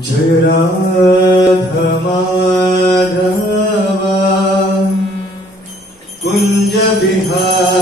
जय राधा माधव कुंज बिहारी।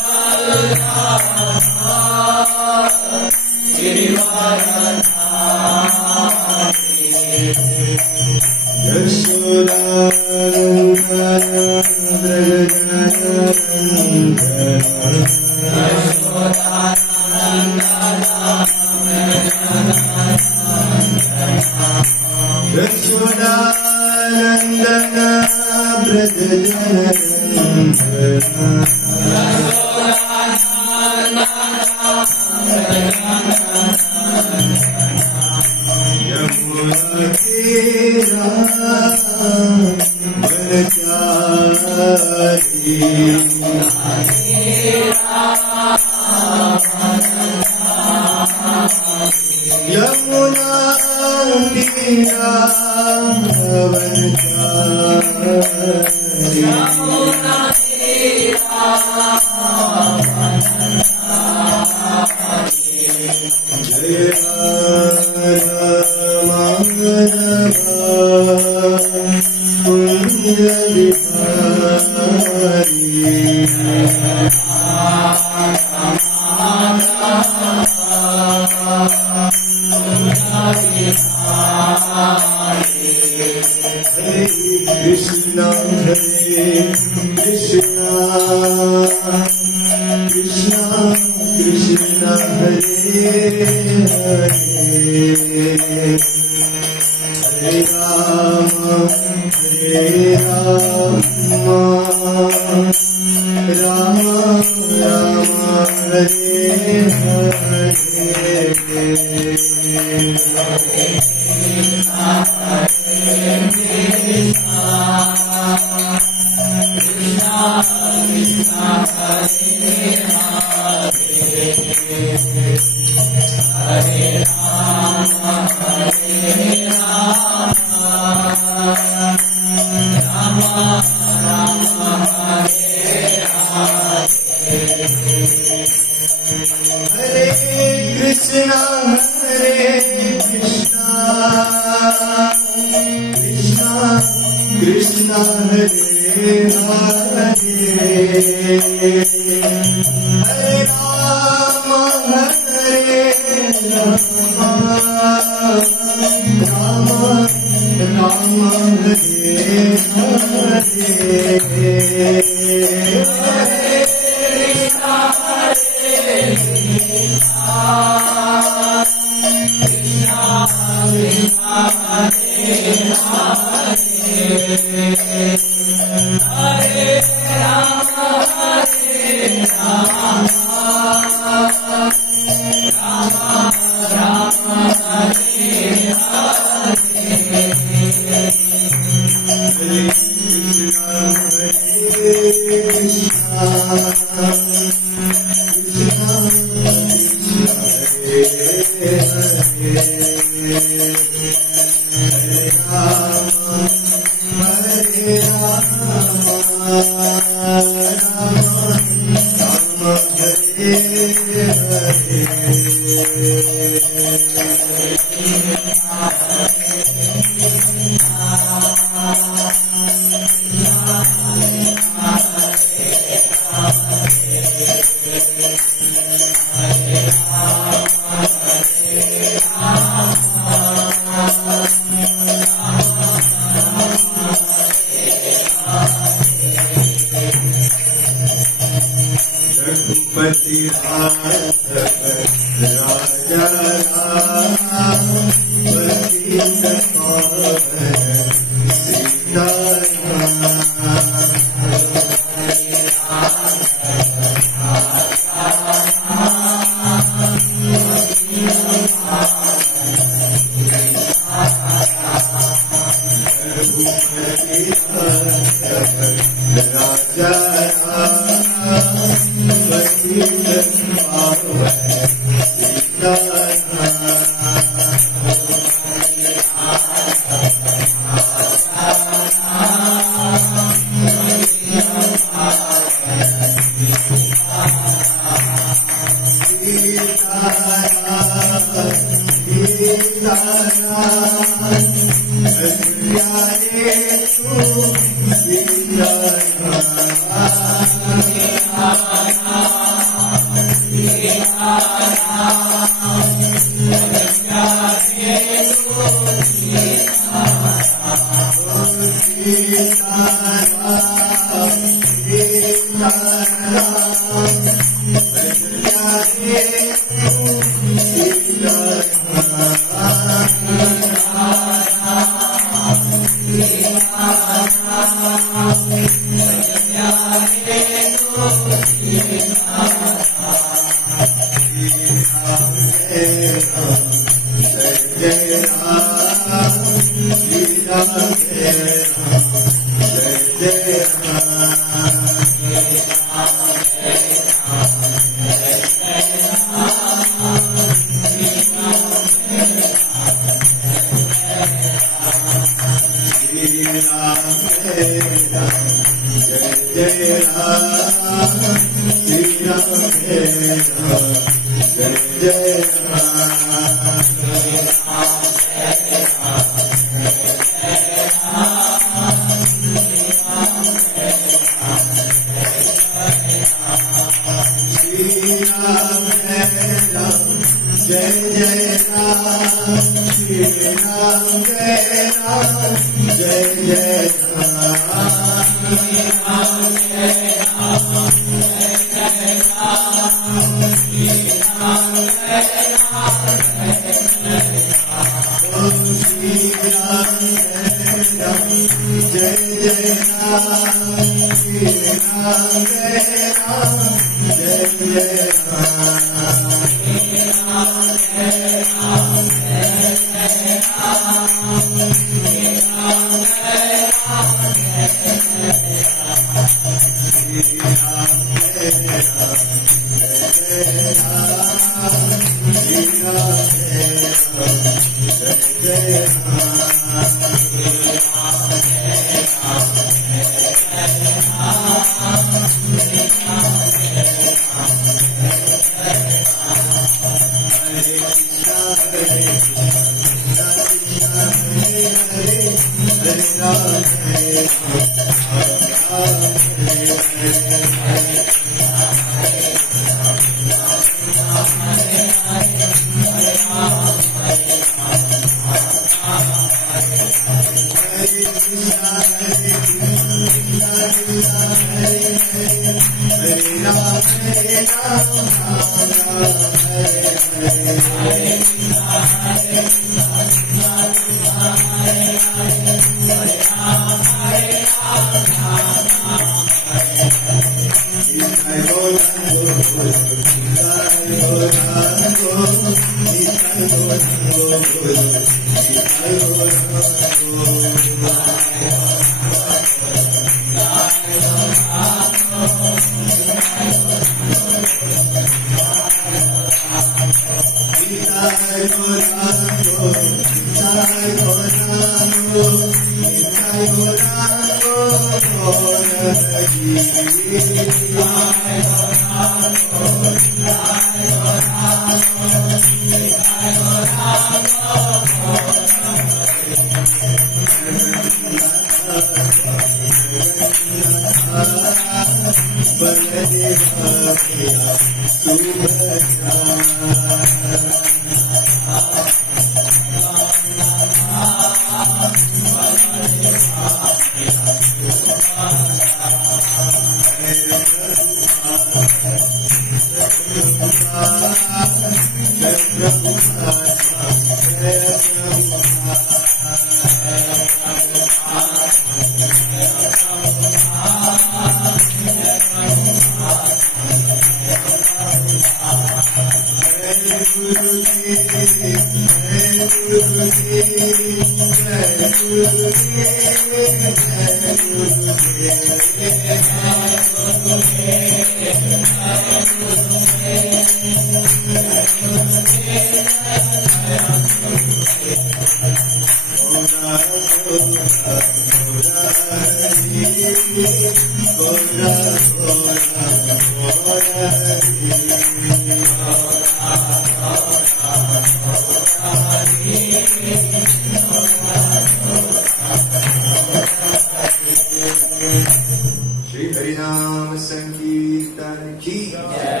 श्री हरिनाम संकीर्तन की जय।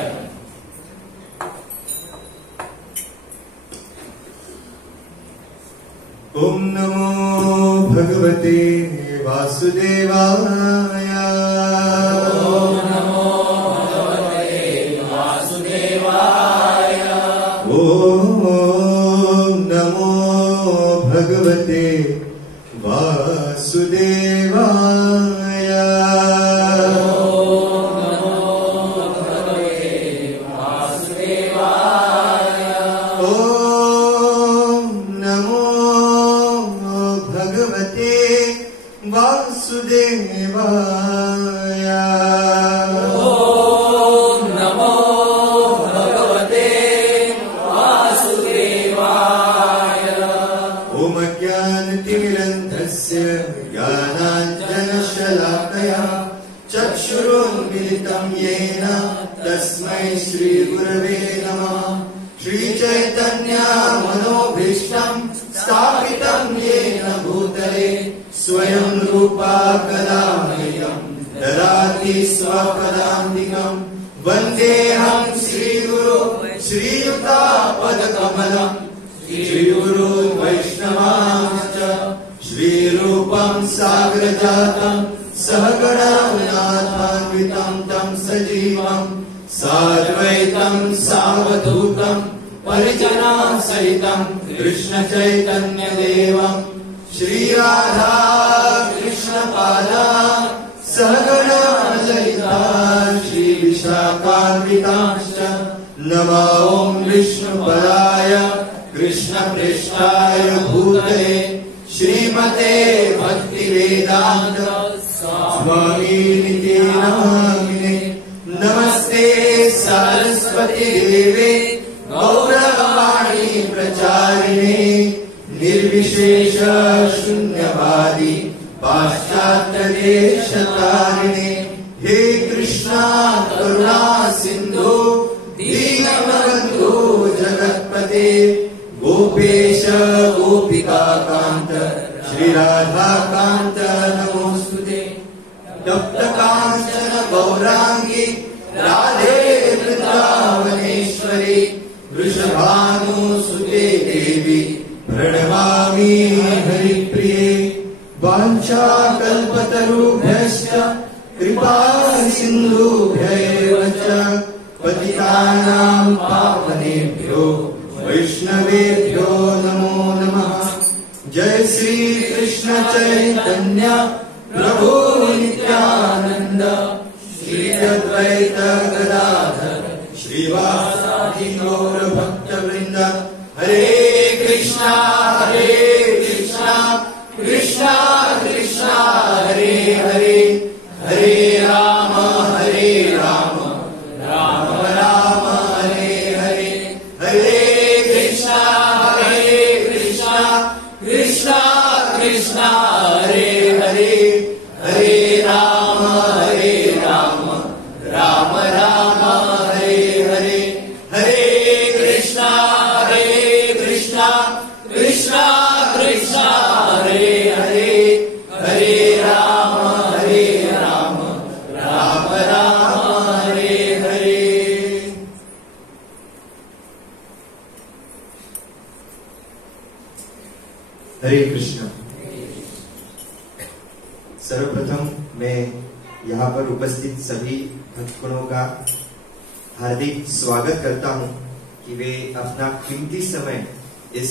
ओम नमो भगवते वासुदेवाय। ओम नमो भगवते वासुदेवाय। ओम नमो भगवते वासुदेवाय। ओम नमो भगवते वासुदेवाय। ओम नमो भगवते वासुदेवाय। ओम नमो भगवते वासुदेवाय। ओम ज्ञानतिमिरन्धस्य ज्ञानाञ्जनशलाकया चक्षुरुन्मिलितं येन तस्मै श्रीगुरवे नमः। श्रीचैतन्यमनोभीष्टं स्थापितं येन भूतले स्वयं रूपा कदा मह्यं ददाति स्वपदान्तिकं। वन्देऽहं श्रीगुरो श्रीयुतापदकमलम् श्रीगुरून् वैष्णवांश्च श्रीरूपं साग्रजातं सहगणनाथान्वितं तं सजीवं साद्वैतं सावधूतं परिजनसहितं कृष्णचैतन्यदेवं श्रीराधा कृष्णपादान् सहगणललिता श्रीविशाखान्वितांश्च नमो ॐ विष्णुपदाय कृष्णप्रेष्ठाय भूतले श्रीमते भक्तिवेदान्त स्वामिनिति नामिने। नमस्ते सरस्वती देवे गौरवाणी प्रचारिणे निर्विशेष शून्यवादी पाश्चात्य देशतारिणे। हे कृष्णा करुणा सिंधु दीनबन्धु जगत्पते गोपेश गोपिकान्त श्री राधाकान्त नमोस्तुते। तप्त कांचन गौरांगी राधे वृंदावनेश्वरी वृषभानुसुते देवी प्रणमामि हरिप्रिये। वाञ्छाकल्पतरुभ्यश्च कृपा सिन्धुभ्यैव च पतितानां पावनेभ्यो वैष्णवेभ्यो नमो नमः। जय श्री कृष्ण चैतन्य प्रभु नित्यानंद श्री अद्वैत गदाधर श्रीवासादि गौर भक्तवृंद। हरे कृष्णा कृष्णा कृष्णा हरे हरे हरे राम राम राम हरे हरे। हरे कृष्णा कृष्णा कृष्णा हरे हरे हरे राम राम राम हरे हरे। हरे कृष्णा कृष्णा कृष्णा हरे हरे हरे राम राम राम हरे हरे। हरे कृष्ण। सर्वप्रथम मैं यहाँ पर उपस्थित सभी भक्तगणों का हार्दिक स्वागत करता हूँ कि वे अपना कीमती समय इस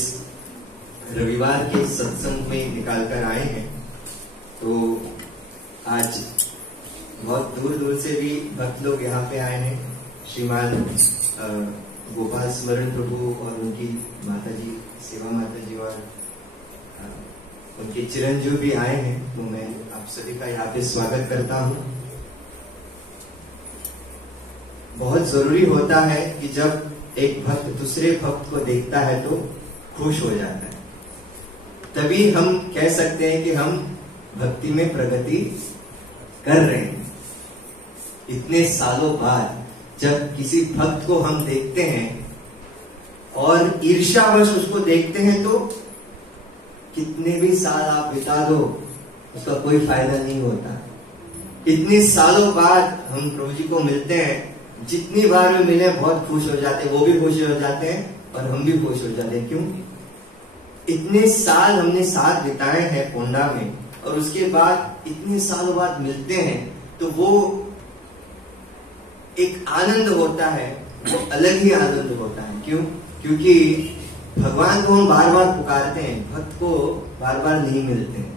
रविवार के सत्संग में निकाल कर आए हैं। तो आज बहुत दूर दूर से भी भक्त लोग यहाँ पे आए हैं। श्रीमान गोपाल स्मरण प्रभु और उनकी माताजी सेवा माताजी और उनके चिरंजीव भी आए हैं। तो मैं आप सभी का यहाँ पे स्वागत करता हूँ। बहुत जरूरी होता है कि जब एक भक्त दूसरे भक्त को देखता है तो खुश हो जाता है, तभी हम कह सकते हैं कि हम भक्ति में प्रगति कर रहे हैं। इतने सालों बाद जब किसी भक्त को हम देखते हैं और ईर्ष्यावश उसको देखते हैं तो कितने भी साल आप बिता दो उसका कोई फायदा नहीं होता। इतने सालों बाद हम प्रभु जी को मिलते हैं, जितनी बार भी मिले बहुत खुश हो जाते हैं, वो भी खुश हो जाते हैं और हम भी खुश हो जाते हैं। क्यों? इतने साल हमने साथ बिताए हैं पोंडा में और उसके बाद इतने सालों बाद मिलते हैं तो वो एक आनंद होता है, वो अलग ही आनंद होता है। क्यों? क्योंकि भगवान को हम बार बार पुकारते हैं, भक्त को बार बार नहीं मिलते हैं।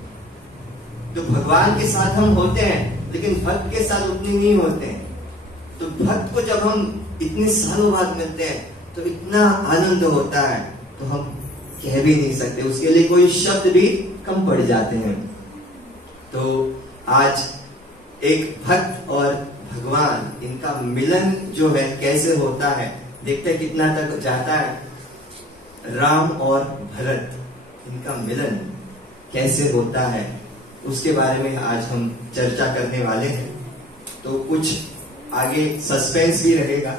तो भगवान के साथ हम होते हैं लेकिन भक्त के साथ उतने नहीं होते हैं। तो भक्त को जब हम इतने सालों बाद मिलते हैं तो इतना आनंद होता है तो हम कह भी नहीं सकते, उसके लिए कोई शब्द भी कम पड़ जाते हैं। तो आज एक भक्त और भगवान, इनका मिलन जो है कैसे होता है, देखते हैं कितना तक जाता है। राम और भरत, इनका मिलन कैसे होता है उसके बारे में आज हम चर्चा करने वाले हैं। तो कुछ आगे सस्पेंस भी रहेगा,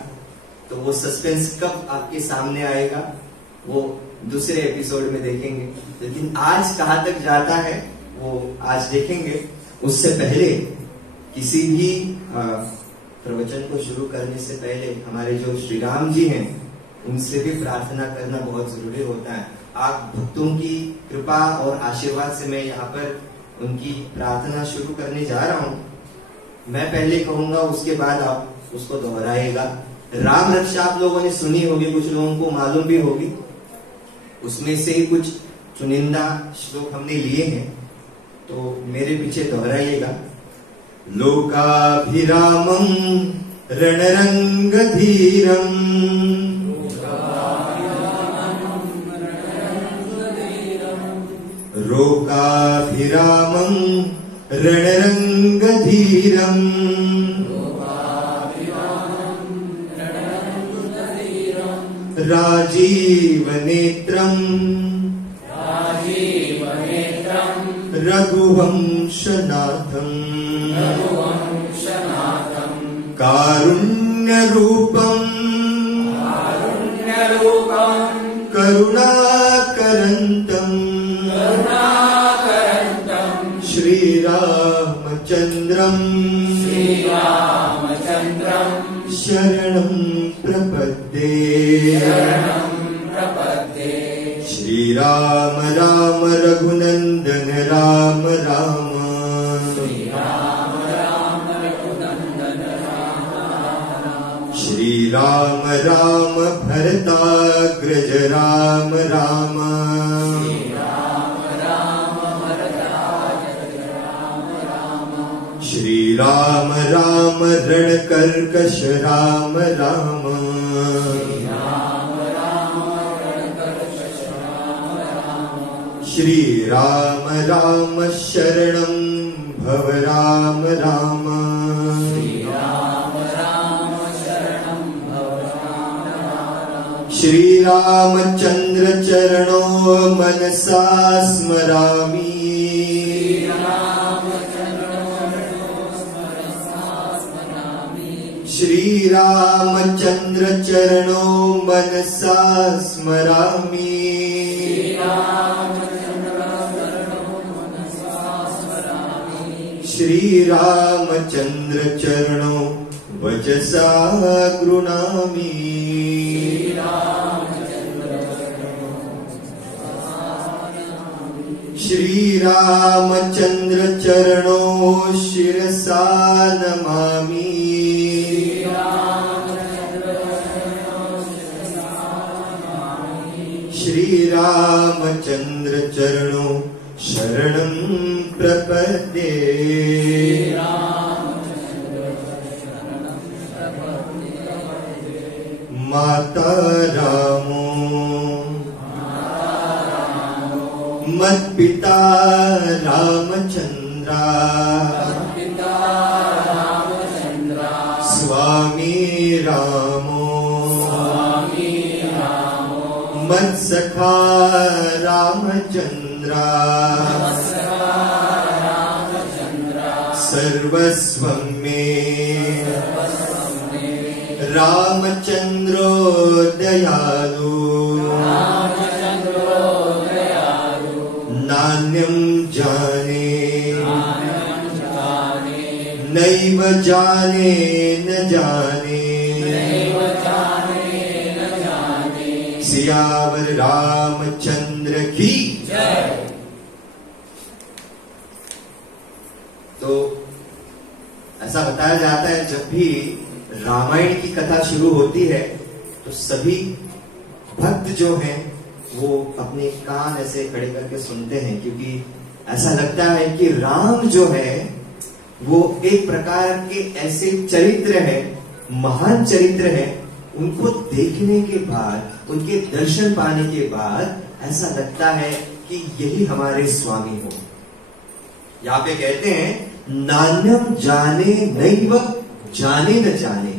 तो वो सस्पेंस कब आपके सामने आएगा वो दूसरे एपिसोड में देखेंगे, लेकिन आज कहाँ तक जाता है वो आज देखेंगे। उससे पहले किसी भी प्रवचन को शुरू करने से पहले हमारे जो श्री राम जी हैं उनसे भी प्रार्थना करना बहुत जरूरी होता है। आप भक्तों की कृपा और आशीर्वाद से मैं यहाँ पर उनकी प्रार्थना शुरू करने जा रहा हूँ। मैं पहले कहूंगा, उसके बाद आप उसको दोहराएगा। राम रक्षा आप लोगों ने सुनी होगी, कुछ लोगों को मालूम भी होगी, उसमें से ही कुछ चुनिंदा श्लोक हमने लिए हैं, तो मेरे पीछे दोहराइएगा। लोकाभिरामं रणरंगधीरं लोकाभिरामं रणरंगधीरं राजीवनेत्रं रघुवंशनाथं कारुण्यरूपं करुणाकरन्तं श्रीरामचन्द्रं शरणं प्रपद्ये। श्रीराम राम रघुनंदन राम राम, श्रीराम राम भरताग्रज राम राम, श्रीराम राम रणकर्कश राम राम, श्री राम राम शरणं भव राम राम, श्री रामचंद्र चरणो मनसा स्मरामि, श्री रामचंद्र चरणो मनसा स्मरामि, श्री रामचंद्र चरणो वचसा गृणामि, श्री रामचंद्र चरणो शिरसा नमामि, श्री रामचंद्र चरणो शरणं प्रपद्ये। माता रामो मत्पिता रामचंद्रा, स्वामी स्वामी रामो मत्सखा रामचंद्रा सर्वस्वं मे रामचंद्रो दयालु नान्यं जाने नैव जाने न जाने सियावर रामचंद्र की जय। तो ऐसा बताया जाता है जब भी रामायण की कथा शुरू होती है तो सभी भक्त जो हैं वो अपने कान ऐसे खड़े करके सुनते हैं, क्योंकि ऐसा लगता है कि राम जो है वो एक प्रकार के ऐसे चरित्र है, महान चरित्र है, उनको देखने के बाद, उनके दर्शन पाने के बाद ऐसा लगता है कि यही हमारे स्वामी हो। यहाँ पे कहते हैं नान्यम जाने नैव जाने न जाने,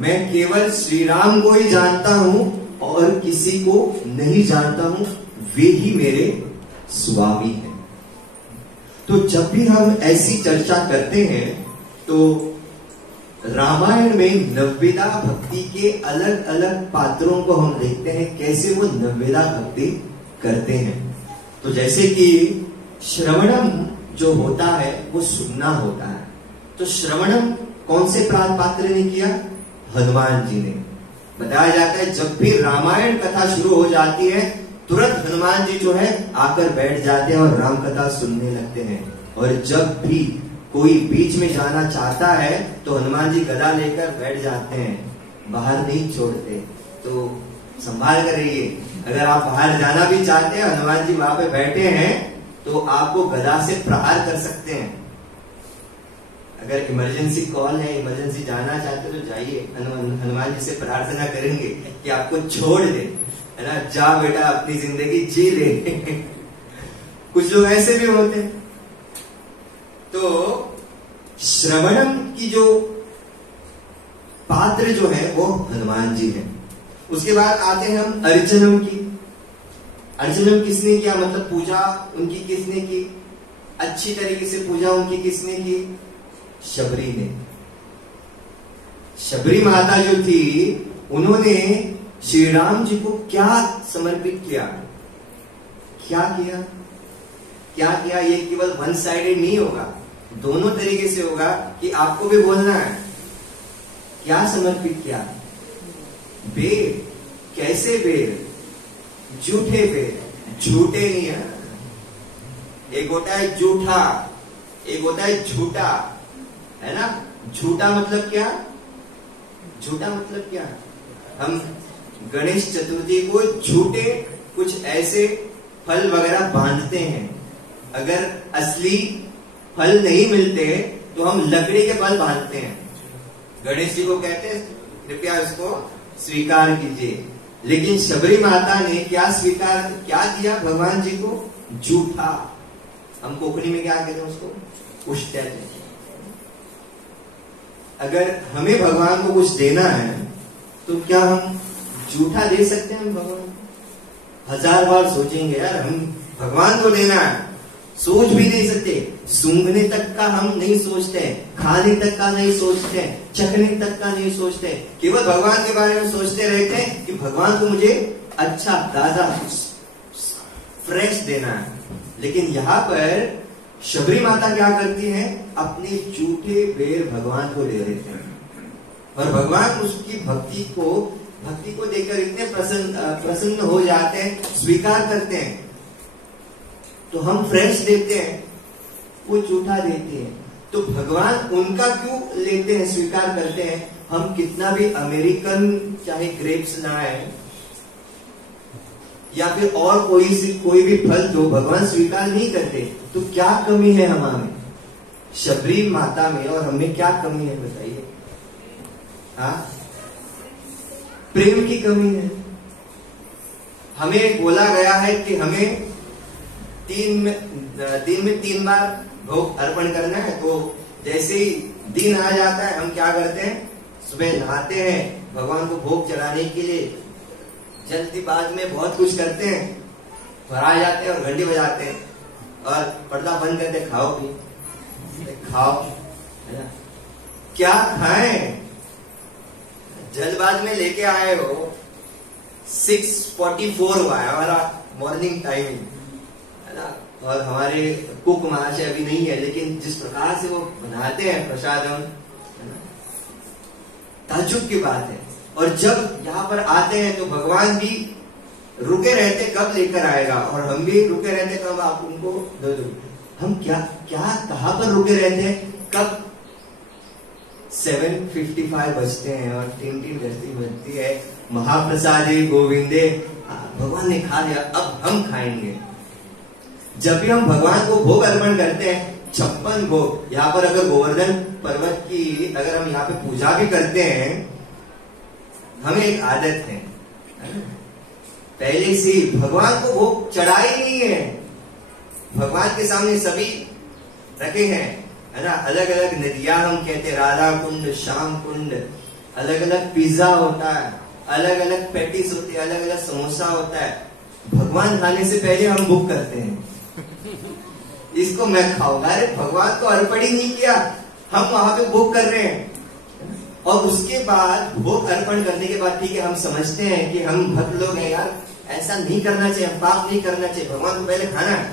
मैं केवल श्री राम को ही जानता हूं और किसी को नहीं जानता हूं, वे ही मेरे स्वामी हैं। तो जब भी हम ऐसी चर्चा करते हैं तो रामायण में नवेदा भक्ति के अलग अलग पात्रों को हम देखते हैं कैसे वो नवेदा भक्ति करते हैं। तो जैसे कि श्रवणम जो होता है वो सुनना होता है, तो श्रवणम कौन से पात्र ने किया? हनुमान जी ने। बताया जाता है जब भी रामायण कथा शुरू हो जाती है तुरंत हनुमान जी जो है आकर बैठ जाते हैं और राम कथा सुनने लगते हैं। और जब भी कोई बीच में जाना चाहता है तो हनुमान जी गदा लेकर बैठ जाते हैं, बाहर नहीं छोड़ते। तो संभाल कर रहिए, अगर आप बाहर जाना भी चाहते हैं, हनुमान जी वहां पे बैठे हैं तो आपको गदा से प्रहार कर सकते हैं। अगर इमरजेंसी कॉल है, इमरजेंसी जाना चाहते तो जाइए, हनुमान जी से प्रार्थना करेंगे कि आपको छोड़ दे, है ना, जा बेटा अपनी जिंदगी जी ले। कुछ लोग ऐसे भी होते हैं। तो श्रवणम की जो पात्र जो है वो हनुमान जी है। उसके बाद आते हैं हम अर्चनम की। अर्चनम किसने किया, मतलब पूजा उनकी किसने की, अच्छी तरीके से पूजा उनकी किसने की? शबरी ने। शबरी माता जो थी उन्होंने श्री राम जी को क्या समर्पित किया? क्या किया? क्या किया? ये केवल वन साइडेड नहीं होगा, दोनों तरीके से होगा कि आपको भी बोलना है। क्या समर्पित किया? बेर। कैसे बेर? झूठे बेर, झूठे नहीं है। एक होता है झूठा, एक होता है झूठा, है ना। झूठा मतलब क्या? झूठा मतलब क्या? हम गणेश चतुर्थी को झूठे कुछ ऐसे फल वगैरह बांधते हैं, अगर असली फल नहीं मिलते तो हम लकड़ी के फल बांधते हैं। गणेश जी को कहते हैं कृपया इसको स्वीकार कीजिए। लेकिन शबरी माता ने क्या स्वीकार क्या किया भगवान जी को? झूठा। हम कोकणी में क्या कहते हैं उसको? उष्टा। अगर हमें भगवान को कुछ देना है तो क्या हम झूठा दे सकते हैं? भगवान 1000 बार सोचेंगे यार, हम भगवान को देना है, सोच भी नहीं सकते। सूंघने तक का हम नहीं सोचते, खाने तक का नहीं सोचते, चखने तक का नहीं सोचते, केवल भगवान के बारे में सोचते रहते हैं कि भगवान को मुझे अच्छा ताजा फ्रेश देना है। लेकिन यहाँ पर शबरी माता क्या करती है? अपने झूठे बेर भगवान को दे देते हैं और भगवान उसकी भक्ति को देखकर इतने प्रसन्न हो जाते हैं, स्वीकार करते हैं। तो हम फ्रेश देते हैं, वो झूठा देते हैं। तो भगवान उनका क्यों लेते हैं, स्वीकार करते हैं? हम कितना भी अमेरिकन चाहे ग्रेप्स लाए या फिर और कोई भी फल जो भगवान स्वीकार नहीं करते, तो क्या कमी है हमें? शबरी माता में और हमें क्या कमी है बताइए? हाँ, प्रेम की कमी है। हमें बोला गया है कि हमें दिन में 3 बार भोग अर्पण करना है। तो जैसे ही दिन आ जाता है हम क्या करते हैं? सुबह नहाते हैं भगवान को भोग चढ़ाने के लिए, जल्दीबाज में बहुत कुछ करते हैं, घर आ जाते हैं और घंटी बजाते हैं और पर्दा बंद करते, खाओ भी खाओ, है ना? क्या खाएं? जल्दबाज में लेके आए हो, 6:44 हुआ है हमारा मॉर्निंग टाइम, है ना? और हमारे कुक महाशय अभी नहीं है, लेकिन जिस प्रकार से वो बनाते हैं प्रसादम, ताज्जुब की बात है। और जब यहाँ पर आते हैं तो भगवान भी रुके रहते कब लेकर आएगा, और हम भी रुके रहते कब आप उनको दे दो। हम क्या क्या कहाँ पर रुके रहते हैं, कब 7:55 बजते हैं और 3 बजती है, महाप्रसादे गोविंदे, भगवान ने खा लिया, अब हम खाएंगे। जब भी हम भगवान को भोग अर्पण करते हैं, 56 भोग, यहाँ पर अगर गोवर्धन पर्वत की अगर हम यहाँ पे पूजा भी करते हैं, हमें एक आदत है पहले से भगवान को भोग चढ़ा ही नहीं है, भगवान के सामने सभी रखे हैं, है ना? अलग अलग नदियां हम कहते हैं, राधा कुंड, श्याम कुंड, अलग अलग पिज्जा होता है, अलग अलग पैटीज होती है, अलग अलग समोसा होता है। भगवान खाने से पहले हम बुक करते हैं, इसको मैं खाऊंगा। अरे भगवान को अर्पण ही नहीं किया, हम वहां पे बुक कर रहे हैं। और उसके बाद भोग अर्पण करने के बाद ठीक है, हम समझते हैं कि हम भक्त लोग हैं यार, ऐसा नहीं करना चाहिए, हम पाप नहीं करना चाहिए, भगवान को पहले खाना है,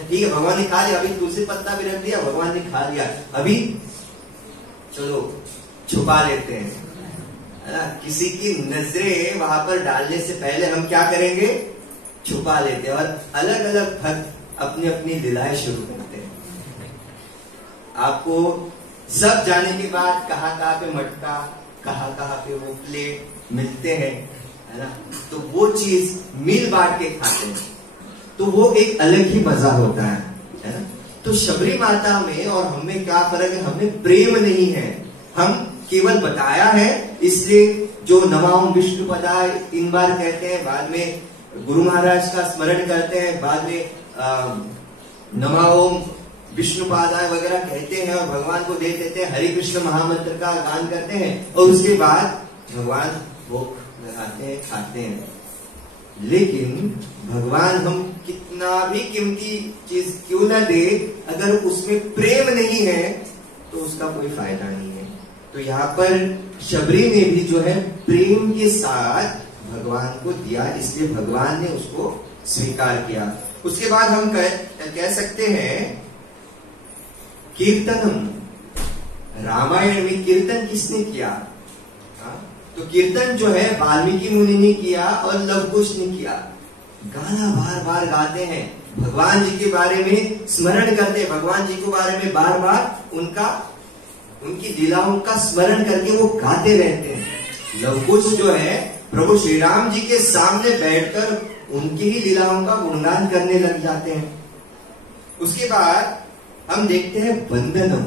ठीक है भगवान ने खा लिया, अभी तुलसी पत्ता भी रख दिया, भगवान ने खा लिया, अभी चलो छुपा लेते हैं, है ना? किसी की नजरें वहां पर डालने से पहले हम क्या करेंगे, छुपा लेते हैं। और अलग अलग भक्त अपनी अपनी लीलाएं शुरू करते हैं। आपको सब जाने के बाद कहाँ पे मटका, कहाँ पे वो प्लेट मिलते हैं, है ना? तो वो चीज मिल बांट के खाते हैं, तो वो एक अलग ही मजा होता है ना? तो शबरी माता में और हमें क्या फर्क है, हमें प्रेम नहीं है, हम केवल बताया है, इसलिए जो नमाओं विष्णु पदाय 3 बार कहते हैं, बाद में गुरु महाराज का स्मरण करते हैं, बाद में नमाओं विष्णुपादाय वगैरह कहते हैं और भगवान को दे देते हैं, हरे कृष्ण महामंत्र का गान करते हैं, और उसके बाद भगवान भोग लगाते हैं, खाते हैं। लेकिन भगवान हम कितना भी कीमती चीज क्यों ना दे, अगर उसमें प्रेम नहीं है तो उसका कोई फायदा नहीं है। तो यहाँ पर शबरी ने भी जो है प्रेम के साथ भगवान को दिया, इसलिए भगवान ने उसको स्वीकार किया। उसके बाद हम कह सकते हैं कीर्तनम, रामायण में कीर्तन किसने किया? तो कीर्तन जो है वाल्मीकि मुनि ने किया और लव कुश ने किया। गाना बार बार गाते हैं, भगवान जी के बारे में स्मरण करते हैं, भगवान जी के बारे में बार बार उनकी लीलाओं का स्मरण करके वो गाते रहते हैं। लव कुश जो है प्रभु श्री राम जी के सामने बैठकर उनकी ही लीलाओं का गुणगान करने लग जाते हैं। उसके बाद हम देखते हैं वंदनम।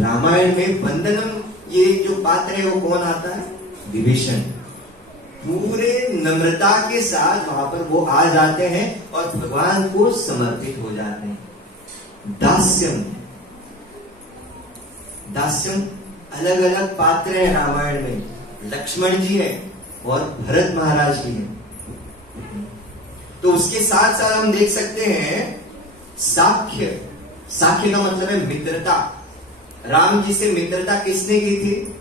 रामायण में वंदनम ये जो पात्र है वो कौन आता है? विभीषण। पूरे नम्रता के साथ वहां पर वो आ जाते हैं और भगवान को समर्पित हो जाते हैं। दास्यम, दास्यम अलग अलग पात्र हैं रामायण में, लक्ष्मण जी है और भरत महाराज भी है। तो उसके साथ साथ हम देख सकते हैं साख्य। साख्य का मतलब है मित्रता। राम जी से मित्रता किसने की थी?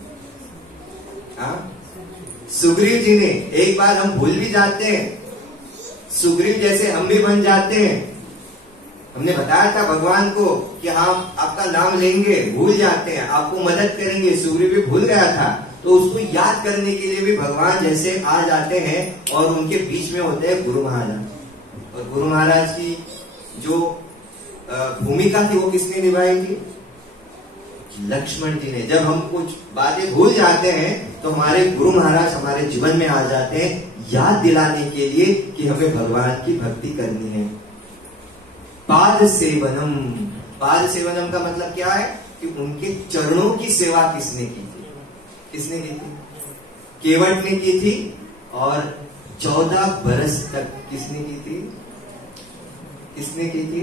सुग्रीव जी ने। एक बार हम भूल भी जाते हैं, सुग्रीव जैसे हम भी बन जाते हैं। हमने बताया था भगवान को कि हम आपका नाम लेंगे, भूल जाते हैं, आपको मदद करेंगे। सुग्रीव भी भूल गया था, तो उसको याद करने के लिए भी भगवान जैसे आ जाते हैं और उनके बीच में होते हैं गुरु महाराज। और गुरु महाराज की जो भूमिका थी वो किसने निभाई थी? लक्ष्मण जी ने। जब हम कुछ बातें भूल जाते हैं तो हमारे गुरु महाराज हमारे जीवन में आ जाते हैं, याद दिलाने के लिए कि हमें भगवान की भक्ति करनी है। पाद सेवनम। पाद सेवनम का मतलब क्या है कि उनके चरणों की सेवा किसने की थी? किसने की थी? केवट ने की थी। और 14 बरस तक किसने की थी? किसने की थी?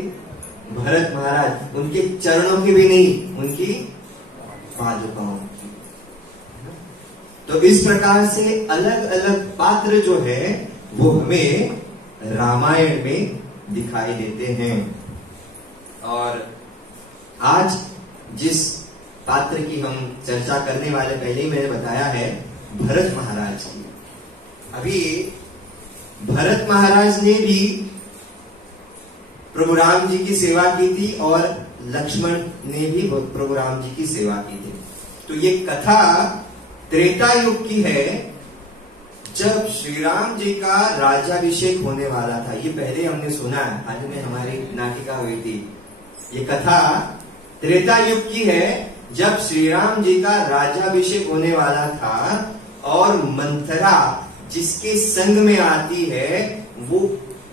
भरत महाराज। उनके चरणों की भी नहीं, उनकी पादुकाओं की। तो इस प्रकार से अलग अलग पात्र जो है वो हमें रामायण में दिखाई देते हैं। और आज जिस पात्र की हम चर्चा करने वाले, पहले ही मैंने बताया है, भरत महाराज की। अभी भरत महाराज ने भी प्रभु राम जी की सेवा की थी और लक्ष्मण ने भी प्रभु राम जी की सेवा की थी। तो ये कथा त्रेता युग की है, जब श्री राम जी का राज्याभिषेक होने वाला था। ये पहले हमने सुना है, आज में हमारी नाटिका हुई थी। ये कथा त्रेता युग की है, जब श्री राम जी का राज्याभिषेक होने वाला था और मंथरा जिसके संग में आती है वो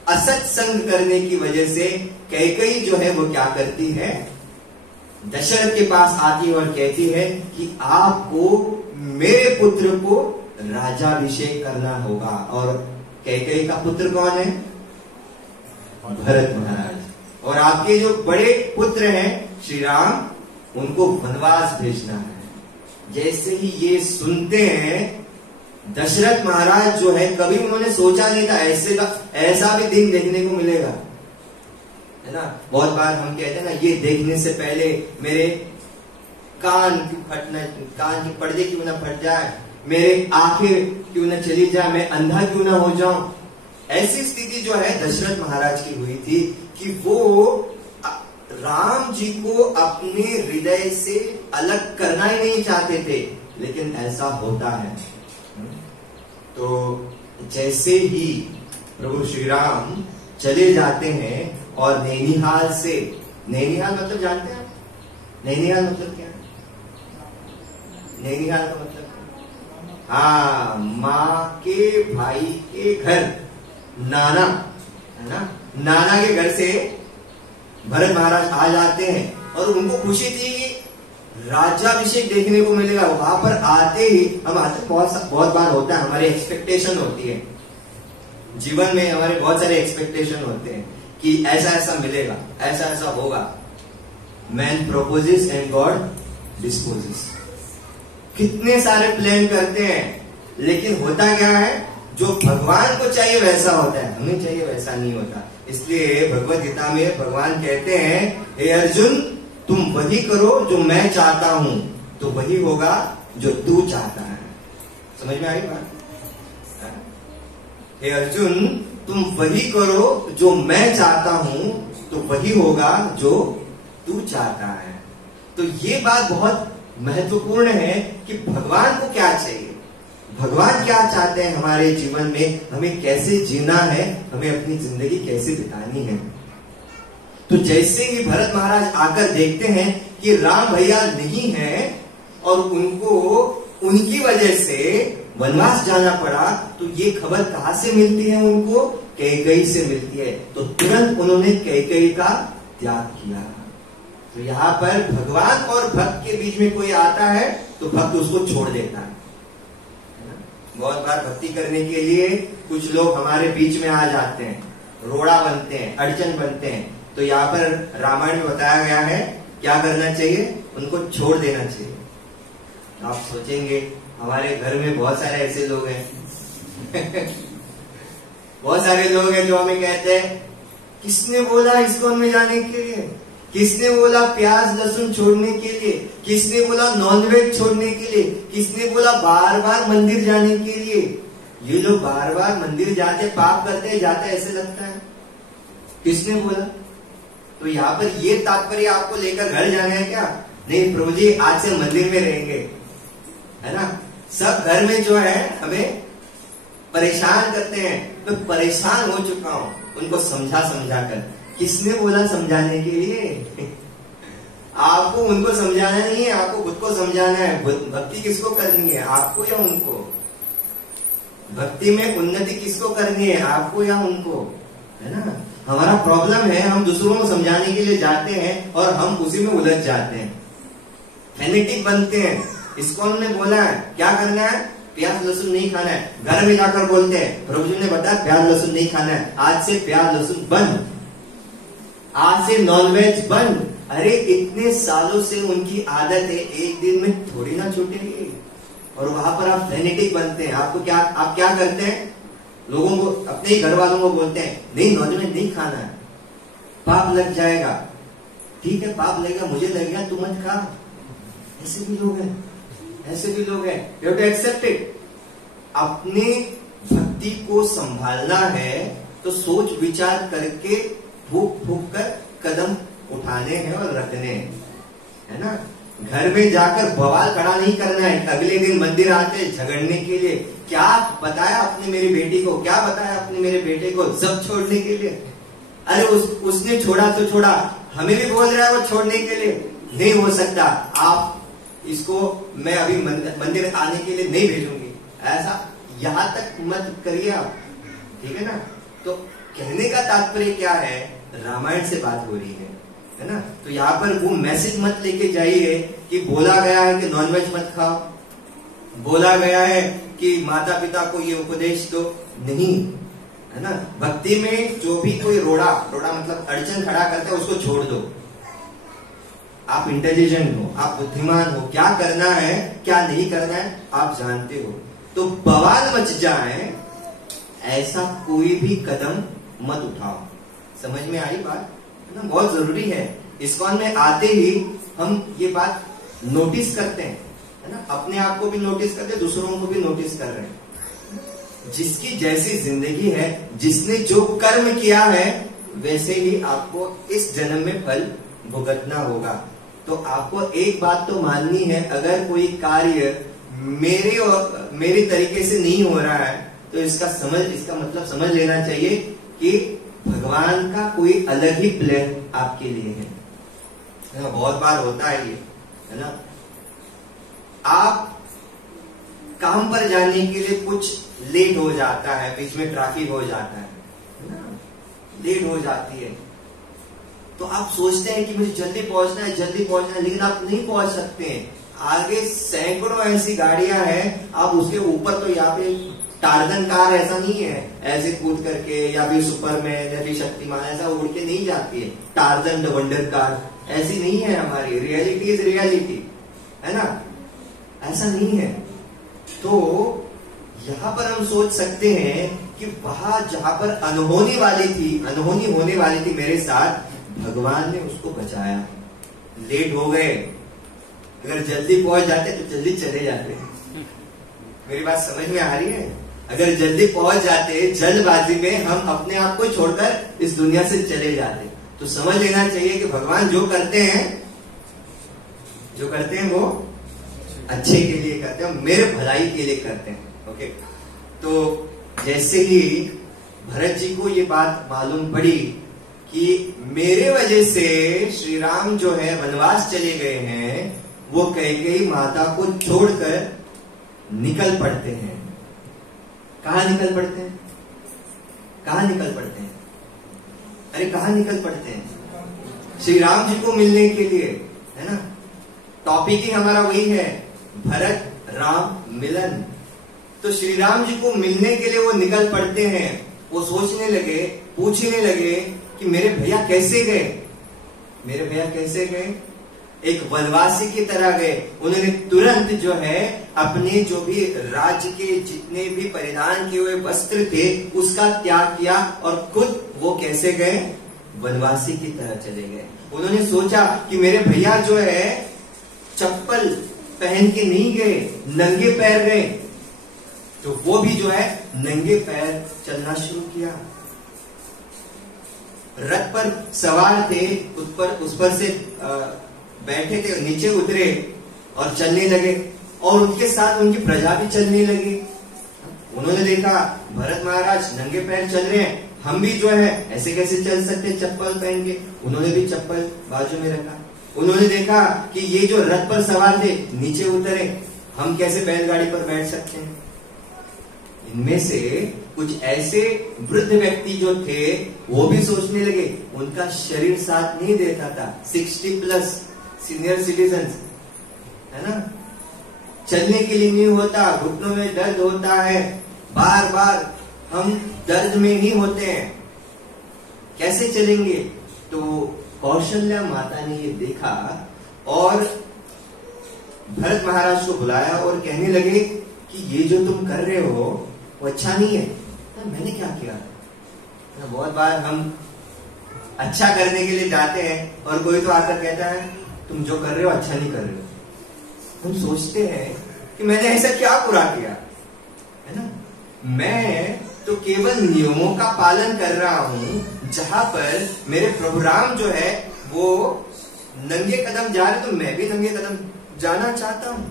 असत संग करने की वजह से कैकेयी जो है वो क्या करती है, दशरथ के पास आती है और कहती है कि आपको मेरे पुत्र को राज्याभिषेक करना होगा। और कैकेयी का पुत्र कौन है? भरत महाराज। और आपके जो बड़े पुत्र हैं श्री राम, उनको वनवास भेजना है। जैसे ही ये सुनते हैं, दशरथ महाराज जो है, कभी उन्होंने सोचा नहीं था ऐसा भी दिन देखने को मिलेगा, है ना। बहुत बार हम कहते हैं ना, ये देखने से पहले मेरे कान की पर्दे क्यों ना फट जाए, मेरे आंखें क्यों ना चली जाए, मैं अंधा क्यों ना हो जाऊं। ऐसी स्थिति जो है दशरथ महाराज की हुई थी कि वो राम जी को अपने हृदय से अलग करना ही नहीं चाहते थे, लेकिन ऐसा होता है। तो जैसे ही प्रभु श्री राम चले जाते हैं और नैनीहाल से, नैनीहाल मतलब जानते हैं? नैनीहाल मतलब क्या है? नैनीहाल का मतलब, हाँ, माँ के भाई के घर, नाना, है ना। नाना के घर से भरत महाराज आ जाते हैं और उनको खुशी थी कि राज्याभिषेक देखने को मिलेगा। वहां पर आते ही, हम आते बहुत बार होता है, हमारी एक्सपेक्टेशन होती है जीवन में, हमारे बहुत सारे एक्सपेक्टेशन होते हैं कि ऐसा ऐसा मिलेगा, ऐसा ऐसा होगा। Man purposes and God disposes. कितने सारे प्लान करते हैं, लेकिन होता क्या है, जो भगवान को चाहिए वैसा होता है, हमें चाहिए वैसा नहीं होता। इसलिए भगवत गीता में भगवान कहते हैं, हे अर्जुन, तुम वही करो जो मैं चाहता हूं, तो वही होगा जो तू चाहता है। समझ में आई बात? हे अर्जुन, तुम वही करो जो मैं चाहता हूं, तो वही होगा जो तू चाहता है। तो ये बात बहुत महत्वपूर्ण है कि भगवान को क्या चाहिए, भगवान क्या चाहते हैं हमारे जीवन में, हमें कैसे जीना है, हमें अपनी जिंदगी कैसे बितानी है। तो जैसे ही भरत महाराज आकर देखते हैं कि राम भैया नहीं है और उनको उनकी वजह से वनवास जाना पड़ा, तो ये खबर कहां से मिलती है उनको? कैकेयी से मिलती है। तो तुरंत उन्होंने कैकेयी का त्याग किया। तो यहाँ पर भगवान और भक्त के बीच में कोई आता है तो भक्त उसको छोड़ देता है। बहुत बार भक्ति करने के लिए कुछ लोग हमारे बीच में आ जाते हैं, रोड़ा बनते हैं, अड़चन बनते हैं। तो यहाँ पर रामायण में बताया गया है क्या करना चाहिए, उनको छोड़ देना चाहिए। आप सोचेंगे हमारे घर में बहुत सारे ऐसे लोग हैं बहुत सारे लोग हैं जो हमें कहते हैं, किसने बोला इस्कॉन में जाने के लिए, किसने बोला प्याज लहसुन छोड़ने के लिए, किसने बोला नॉनवेज छोड़ने के लिए, किसने बोला बार बार मंदिर जाने के लिए। ये लोग बार बार मंदिर जाते, पाप करते जाते, ऐसे लगता है, किसने बोला? तो यहाँ पर ये तात्पर्य आपको लेकर घर जाना है क्या? नहीं प्रभु जी, आज से मंदिर में रहेंगे, है ना। सब घर में जो है हमें परेशान करते हैं, मैं परेशान हो चुका हूं उनको समझा समझा कर। किसने बोला समझाने के लिए? आपको उनको समझाना नहीं है, आपको खुद को समझाना है। भक्ति किसको करनी है, आपको या उनको? भक्ति में उन्नति किसको करनी है, आपको या उनको? है ना। हमारा प्रॉब्लम है, हम दूसरों को समझाने के लिए जाते हैं और हम उसी में उलझ जाते हैं, फेनेटिक बनते हैं। इस्कॉन ने बोला है क्या करना है, प्याज लहसुन नहीं खाना है। घर में जाकर बोलते हैं प्रभु जी ने बताया प्याज लहसुन नहीं खाना है, आज से प्याज लहसुन बंद, आज से नॉनवेज बंद। अरे इतने सालों से उनकी आदत है, एक दिन में थोड़ी ना छूटेगी, और वहां पर आप फेनेटिक बनते हैं। आप क्या करते हैं? लोगों को, अपने ही घर वालों को बोलते हैं नहीं नॉनवेज नहीं खाना है, पाप लग जाएगा। ठीक है, पाप लगेगा, मुझे लगेगा, तू मत खा। ऐसे भी लोग हैं, ऐसे भी लोग हैं। You have to accept it. अपने भक्ति को संभालना है तो सोच विचार करके फूक फूक कर कदम उठाने हैं और रखने हैं, है ना। घर में जाकर बवाल खड़ा नहीं करना है। अगले दिन मंदिर आते झगड़ने के लिए, क्या बताया आपने मेरी बेटी को, क्या बताया आपने मेरे बेटे को सब छोड़ने के लिए। अरे उसने छोड़ा तो छोड़ा, हमें भी बोल रहा है वो छोड़ने के लिए। नहीं हो सकता, आप इसको मैं अभी मंदिर आने के लिए नहीं भेजूंगी, ऐसा यहां तक मत करिए आप, ठीक है ना। तो कहने का तात्पर्य क्या है, रामायण से बात हो रही है ना। तो यहाँ पर वो मैसेज मत लेके जाइए कि बोला गया है कि नॉनवेज मत खाओ, बोला गया है कि माता पिता को ये उपदेश दो, नहीं, है ना। भक्ति में जो भी कोई रोड़ा मतलब अड़चन खड़ा करता है उसको छोड़ दो। आप इंटेलिजेंट हो, आप बुद्धिमान हो, क्या करना है क्या नहीं करना है आप जानते हो। तो बवाल मच जाए ऐसा कोई भी कदम मत उठाओ। समझ में आई बात, है ना। बहुत जरूरी है। इस्कॉन में आते ही हम ये बात नोटिस करते हैं, है ना। अपने आप को भी नोटिस करते हैं, दूसरों को भी नोटिस कर रहे हैं। जिसकी जैसी जिंदगी है, जिसने जो कर्म किया है, वैसे ही आपको इस जन्म में फल भुगतना होगा। तो आपको एक बात तो माननी है, अगर कोई कार्य मेरी तरीके से नहीं हो रहा है तो इसका मतलब समझ लेना चाहिए कि भगवान का कोई अलग ही प्लान आपके लिए है ना। बहुत बार होता है ये, है ना। आप काम पर जाने के लिए कुछ लेट हो जाता है, बीच में ट्रैफिक हो जाता है ना, लेट हो जाती है, तो आप सोचते हैं कि मुझे जल्दी पहुंचना है, लेकिन आप नहीं पहुंच सकते हैं। आगे सैकड़ों ऐसी गाड़ियां हैं, आप उसके ऊपर, तो यहाँ पे टार्जन कार ऐसा नहीं है ऐसे कूद करके, या फिर सुपरमैन या फिर शक्तिमान ऐसा उड़ के नहीं जाती है। टार्जन द वंडर कार ऐसी नहीं है हमारी। रियलिटी इज रियलिटी, है ना, ऐसा नहीं है। तो यहाँ पर हम सोच सकते हैं कि वहां जहां पर अनहोनी होने वाली थी मेरे साथ, भगवान ने उसको बचाया। लेट हो गए, अगर जल्दी पहुंच जाते तो जल्दी चले जाते। मेरी बात समझ में आ रही है? अगर जल्दी पहुंच जाते, जल्दबाजी में हम अपने आप को छोड़कर इस दुनिया से चले जाते। तो समझ लेना चाहिए कि भगवान जो करते हैं वो अच्छे के लिए करते हैं, मेरे भलाई के लिए करते हैं। ओके, तो जैसे ही भरत जी को ये बात मालूम पड़ी कि मेरे वजह से श्री राम जो है वनवास चले गए हैं, वो कैकेयी माता को छोड़कर निकल पड़ते हैं। कहां निकल पड़ते हैं? अरे कहां निकल पड़ते हैं? श्री राम जी को मिलने के लिए, है ना। टॉपिक ही हमारा वही है, भरत राम मिलन। तो श्री राम जी को मिलने के लिए वो निकल पड़ते हैं। वो सोचने लगे, पूछने लगे कि मेरे भैया कैसे गए? एक वनवासी की तरह गए। उन्होंने तुरंत जो है अपने जो भी राज्य के जितने भी परिधान किए हुए वस्त्र थे उसका त्याग किया, और खुद वो कैसे गए? वनवासी की तरह चले गए। उन्होंने सोचा कि मेरे भैया जो है चप्पल पहन के नहीं गए, नंगे पैर गए, तो वो भी जो है नंगे पैर चलना शुरू किया। रथ पर सवार थे, उस पर से बैठे थे, नीचे उतरे और चलने लगे, और उनके साथ उनकी प्रजा भी चलने लगी। उन्होंने देखा भरत महाराज नंगे पैर चल रहे हैं, हम भी जो है ऐसे कैसे चल सकते चप्पल पहन के। उन्होंने भी चप्पल बाजू में रखा। उन्होंने देखा कि ये जो रथ पर सवार थे नीचे उतरे, हम कैसे बैलगाड़ी पर बैठ सकते हैं। इनमें से कुछ ऐसे वृद्ध व्यक्ति जो थे वो भी सोचने लगे, उनका शरीर साथ नहीं देता था। 60+ सीनियर सिटीजन, है ना, चलने के लिए नहीं होता, घुटनों में दर्द होता है, बार बार हम दर्द में ही होते हैं, कैसे चलेंगे। तो कौशल्या माता ने ये देखा और भरत महाराज को बुलाया और कहने लगे कि ये जो तुम कर रहे हो वो अच्छा नहीं है। तो मैंने क्या किया? बहुत बार हम अच्छा करने के लिए जाते हैं और कोई तो आकर कहता है तुम जो कर रहे हो अच्छा नहीं कर रहे हो। हम सोचते हैं कि मैंने ऐसा क्या बुरा किया, है ना? मैं तो केवल नियमों का पालन कर रहा हूं। जहां पर मेरे प्रभु राम जो है वो नंगे कदम जा रहे, तो मैं भी नंगे कदम जाना चाहता हूं।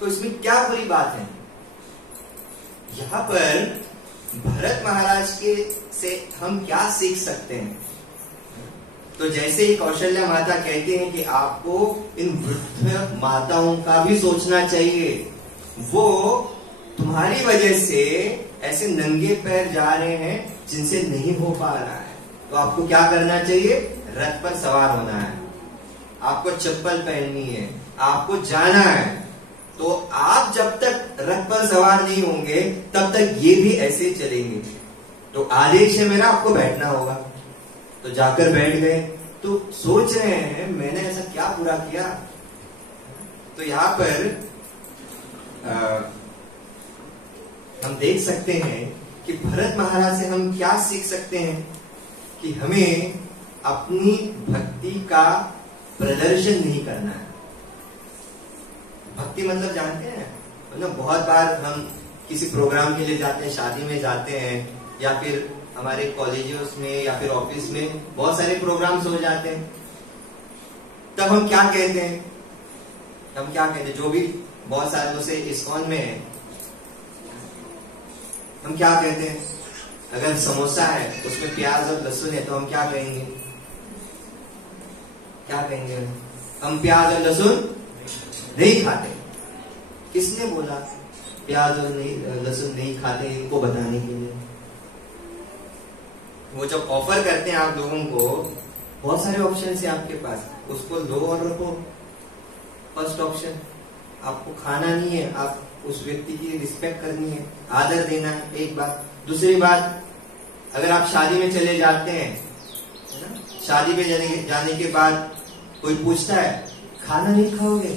तो इसमें क्या बुरी बात है? यहां पर भरत महाराज के से हम क्या सीख सकते हैं? तो जैसे ही कौशल्या माता कहते हैं कि आपको इन वृद्ध माताओं का भी सोचना चाहिए, वो तुम्हारी वजह से ऐसे नंगे पैर जा रहे हैं जिनसे नहीं हो पा रहा है। तो आपको क्या करना चाहिए? रथ पर सवार होना है, आपको चप्पल पहननी है, आपको जाना है। तो आप जब तक रथ पर सवार नहीं होंगे तब तक ये भी ऐसे चलेंगे। तो आदेश है मेरा, आपको बैठना होगा। तो जाकर बैठ गए। तो सोच रहे हैं मैंने ऐसा क्या बुरा किया? तो यहां पर हम देख सकते हैं कि भरत महाराज से हम क्या सीख सकते हैं कि हमें अपनी भक्ति का प्रदर्शन नहीं करना है। भक्ति मतलब जानते हैं, मतलब बहुत बार हम किसी प्रोग्राम के लिए जाते हैं, शादी में जाते हैं, या फिर हमारे कॉलेजों में या फिर ऑफिस में बहुत सारे प्रोग्राम्स हो जाते हैं। तब हम क्या कहते हैं? जो भी बहुत सालों से इस्कॉन में है, हम क्या कहते हैं? अगर समोसा है उसमें प्याज और लहसुन है तो हम क्या कहेंगे? हम प्याज और लहसुन नहीं खाते। किसने बोला प्याज और लहसुन नहीं खाते? इनको बताने के लिए। वो जब ऑफर करते हैं आप लोगों को, बहुत सारे ऑप्शन है आपके पास, उसको लो और रखो। फर्स्ट ऑप्शन, आपको खाना नहीं है, आप उस व्यक्ति की रिस्पेक्ट करनी है, आदर देना है, एक बात। दूसरी बात, अगर आप शादी में चले जाते हैं, है ना, शादी में जाने के बाद कोई पूछता है खाना नहीं खाओगे?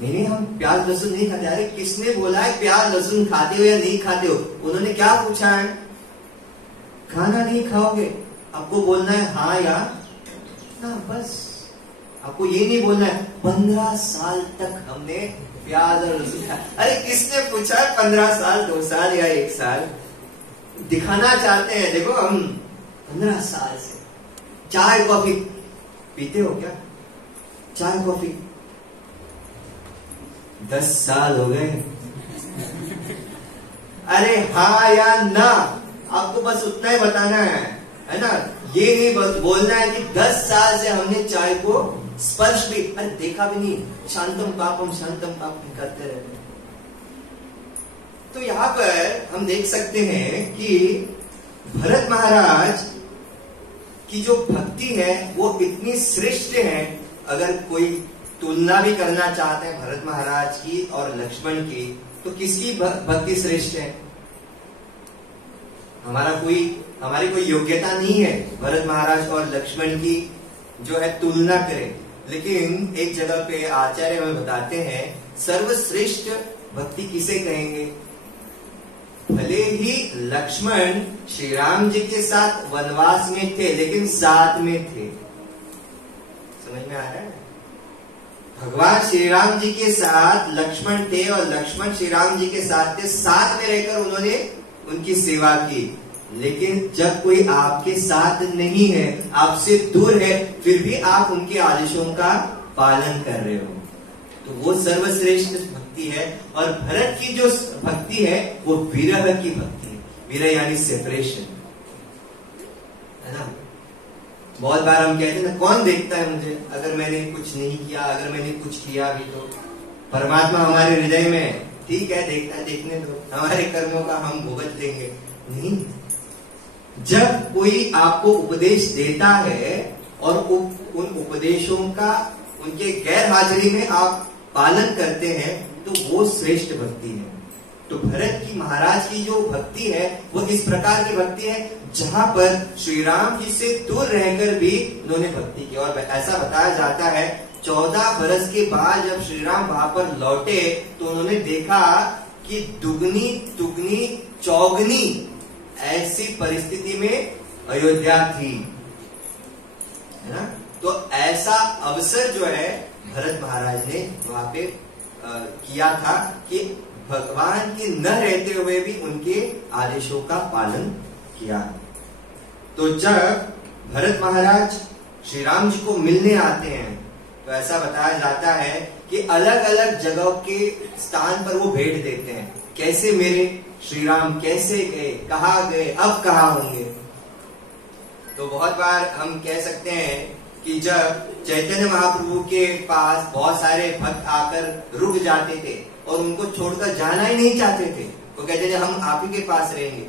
नहीं, हम प्याज लहसुन नहीं खाते। अरे किसने बोला है प्याज लहसुन खाते हो या नहीं खाते हो? उन्होंने क्या पूछा है? खाना नहीं खाओगे। आपको बोलना है हाँ या ना, बस। आपको ये नहीं बोलना है 15 साल तक हमने प्याज और लहसुन खाया। अरे किसने पूछा है 15 साल, 2 साल या 1 साल? दिखाना चाहते हैं, देखो हम 15 साल से चाय कॉफी पीते हो क्या? चाय कॉफी 10 साल हो गए। अरे हाँ या ना, आपको बस उतना ही बताना है ना? ये नहीं बोलना है कि 10 साल से हमने चाय को स्पर्श भी, अरे देखा भी नहीं, शांतम पापम करते रहते। तो यहां पर हम देख सकते हैं कि भरत महाराज की जो भक्ति है वो इतनी श्रेष्ठ है। अगर कोई तुलना भी करना चाहते हैं भरत महाराज की और लक्ष्मण की, तो किसकी भक्ति श्रेष्ठ है? हमारी कोई योग्यता नहीं है भरत महाराज और लक्ष्मण की जो है तुलना करें। लेकिन एक जगह पे आचार्य हमें बताते हैं सर्वश्रेष्ठ भक्ति किसे कहेंगे? भले ही लक्ष्मण श्री राम जी के साथ वनवास में थे लेकिन साथ में थे। समझ में आ रहा है? भगवान श्री राम जी के साथ लक्ष्मण थे और लक्ष्मण श्री राम जी के साथ थे, साथ में रहकर उन्होंने उनकी सेवा की। लेकिन जब कोई आपके साथ नहीं है, आपसे दूर है, फिर भी आप उनके आदेशों का पालन कर रहे हो, तो वो सर्वश्रेष्ठ भक्ति है। और भरत की जो भक्ति है वो विरह की भक्ति है। विरह यानी सेपरेशन, है ना? बहुत बार हम कहते हैं ना, कौन देखता है मुझे अगर मैंने कुछ नहीं किया, अगर मैंने कुछ किया भी तो? परमात्मा हमारे हृदय में, ठीक है, देखता है, देखने दो, हमारे कर्मों का हम भुगत लेंगे। नहीं, जब कोई आपको उपदेश देता है और उन उपदेशों का उनके गैर हाजिरी में आप पालन करते हैं तो वो श्रेष्ठ भक्ति है। तो भरत की महाराज की जो भक्ति है वो इस प्रकार की भक्ति है जहां पर श्री राम जी से दूर रहकर भी उन्होंने भक्ति की। और ऐसा बताया जाता है 14 बरस के बाद जब श्री राम वहां पर लौटे तो उन्होंने देखा कि दुगनी तुगनी चौगनी ऐसी परिस्थिति में अयोध्या थी, है ना। तो ऐसा अवसर जो है भरत महाराज ने वहां पे किया था कि भगवान के न रहते हुए भी उनके आदेशों का पालन किया। तो जब भरत महाराज श्री राम जी को मिलने आते हैं तो ऐसा बताया जाता है कि अलग अलग जगहों के स्थान पर वो भेंट देते हैं। कैसे मेरे श्री राम कैसे गए, कहाँ गए, अब कहाँ होंगे। तो बहुत बार हम कह सकते हैं कि जब चैतन्य महाप्रभु के पास बहुत सारे भक्त आकर रुक जाते थे और उनको छोड़कर जाना ही नहीं चाहते थे, वो कहते थे हम आप ही के पास रहेंगे,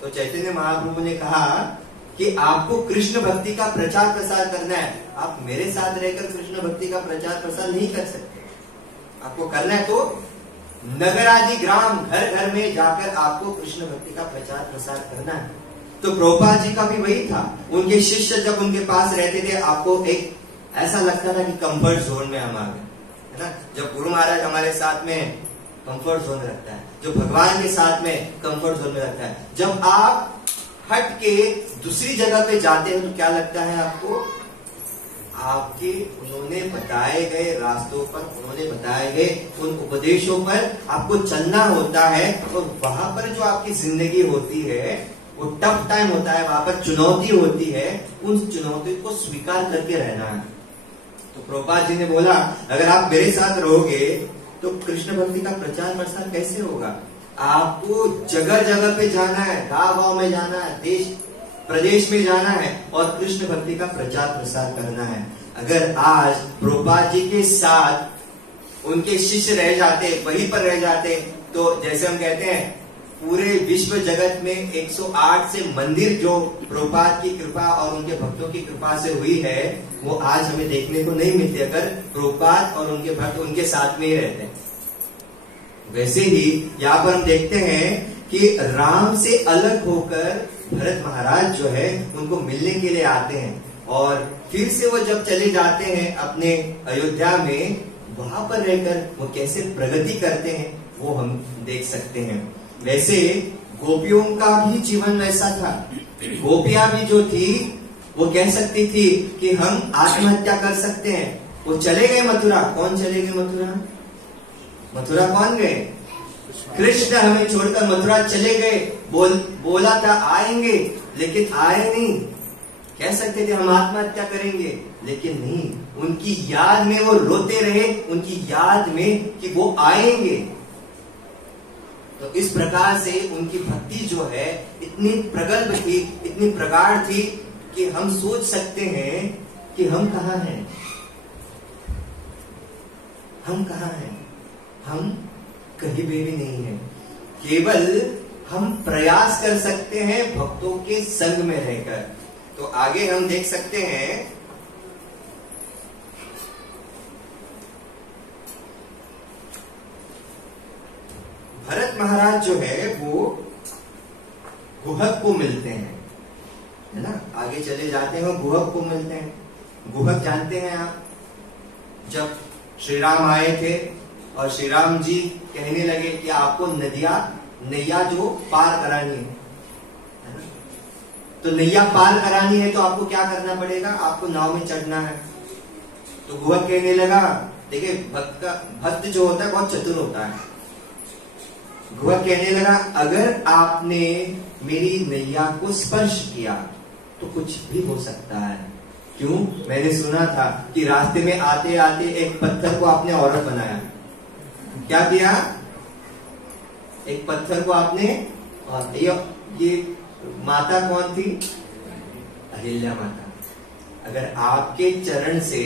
तो चैतन्य महाप्रभु ने कहा कि आपको कृष्ण भक्ति का प्रचार प्रसार करना है, आप मेरे साथ रहकर कृष्ण भक्ति का प्रचार प्रसार नहीं कर सकते। आपको करना है तो नगर आदि ग्राम घर घर में जाकर आपको कृष्ण भक्ति का प्रचार प्रसार करना है। तो प्रभुपाद जी का भी वही था। उनके शिष्य जब उनके पास रहते थे आपको एक ऐसा लगता था कि कंफर्ट जोन में हम आ गए, है ना। जब गुरु महाराज हमारे साथ में कंफर्ट जोन रखता है, जो भगवान के साथ में कंफर्ट जोन में रखता है, जब आप हट के दूसरी जगह पे जाते हैं तो क्या लगता है आपको, आपके उन्होंने बताए गए रास्तों पर, उन्होंने बताए गए उन उपदेशों पर आपको चलना होता है। और वहां पर जो आपकी जिंदगी होती है वो टफ टाइम होता है, वहां पर चुनौती होती है, उन चुनौती को स्वीकार करके रहना है। तो प्रभुपाद जी ने बोला अगर आप मेरे साथ रहोगे तो कृष्ण भक्ति का प्रचार प्रसार कैसे होगा। आपको जगह जगह पे जाना है, गांव गांव में जाना है, देश प्रदेश में जाना है और कृष्ण भक्ति का प्रचार प्रसार करना है। अगर आज प्रभुपाद जी के साथ उनके शिष्य रह जाते, वहीं पर रह जाते, तो जैसे हम कहते हैं पूरे विश्व जगत में 108 से मंदिर जो प्रभुपाद की कृपा और उनके भक्तों की कृपा से हुई है वो आज हमें देखने को नहीं मिलती अगर प्रभुपाद और उनके भक्त उनके साथ में ही रहते हैं। वैसे ही यहाँ पर हम देखते हैं कि राम से अलग होकर भरत महाराज जो है उनको मिलने के लिए आते हैं और फिर से वो जब चले जाते हैं अपने अयोध्या में, वहां पर रहकर वो कैसे प्रगति करते हैं वो हम देख सकते हैं। वैसे गोपियों का भी जीवन वैसा था। गोपियां भी जो थी वो कह सकती थी कि हम आत्महत्या कर सकते हैं। वो चले गए मथुरा। कौन चले गए मथुरा? मथुरा कौन गए? कृष्ण हमें छोड़कर मथुरा चले गए। बोला था आएंगे लेकिन आए नहीं। कह सकते थे हम आत्महत्या करेंगे लेकिन नहीं, उनकी याद में वो रोते रहे, उनकी याद में कि वो आएंगे। तो इस प्रकार से उनकी भक्ति जो है इतनी प्रगल्भ थी, इतनी प्रगाढ़ थी कि हम सोच सकते हैं कि हम कहाँ हैं, हम कहाँ हैं। हम कहीं भी नहीं हैं। केवल हम प्रयास कर सकते हैं भक्तों के संग में रहकर। तो आगे हम देख सकते हैं भरत महाराज जो है वो गुहक को मिलते हैं, है ना। आगे चले जाते हैं, गुहक को मिलते हैं। गुहक जानते हैं आप? जब श्री राम आए थे और श्री राम जी कहने लगे कि आपको नैया जो पार करानी है ना, तो नैया पार करानी है तो आपको क्या करना पड़ेगा, आपको नाव में चढ़ना है। तो गुहक कहने लगा, देखिए भक्त जो होता है बहुत चतुर होता है। गुहक कहने लगा अगर आपने मेरी नैया को स्पर्श किया तो कुछ भी हो सकता है। क्यों? मैंने सुना था कि रास्ते में आते आते एक पत्थर को आपने औरत बनाया। क्या किया? एक पत्थर को आपने, ये माता कौन थी? अहिल्या माता। अगर आपके चरण से,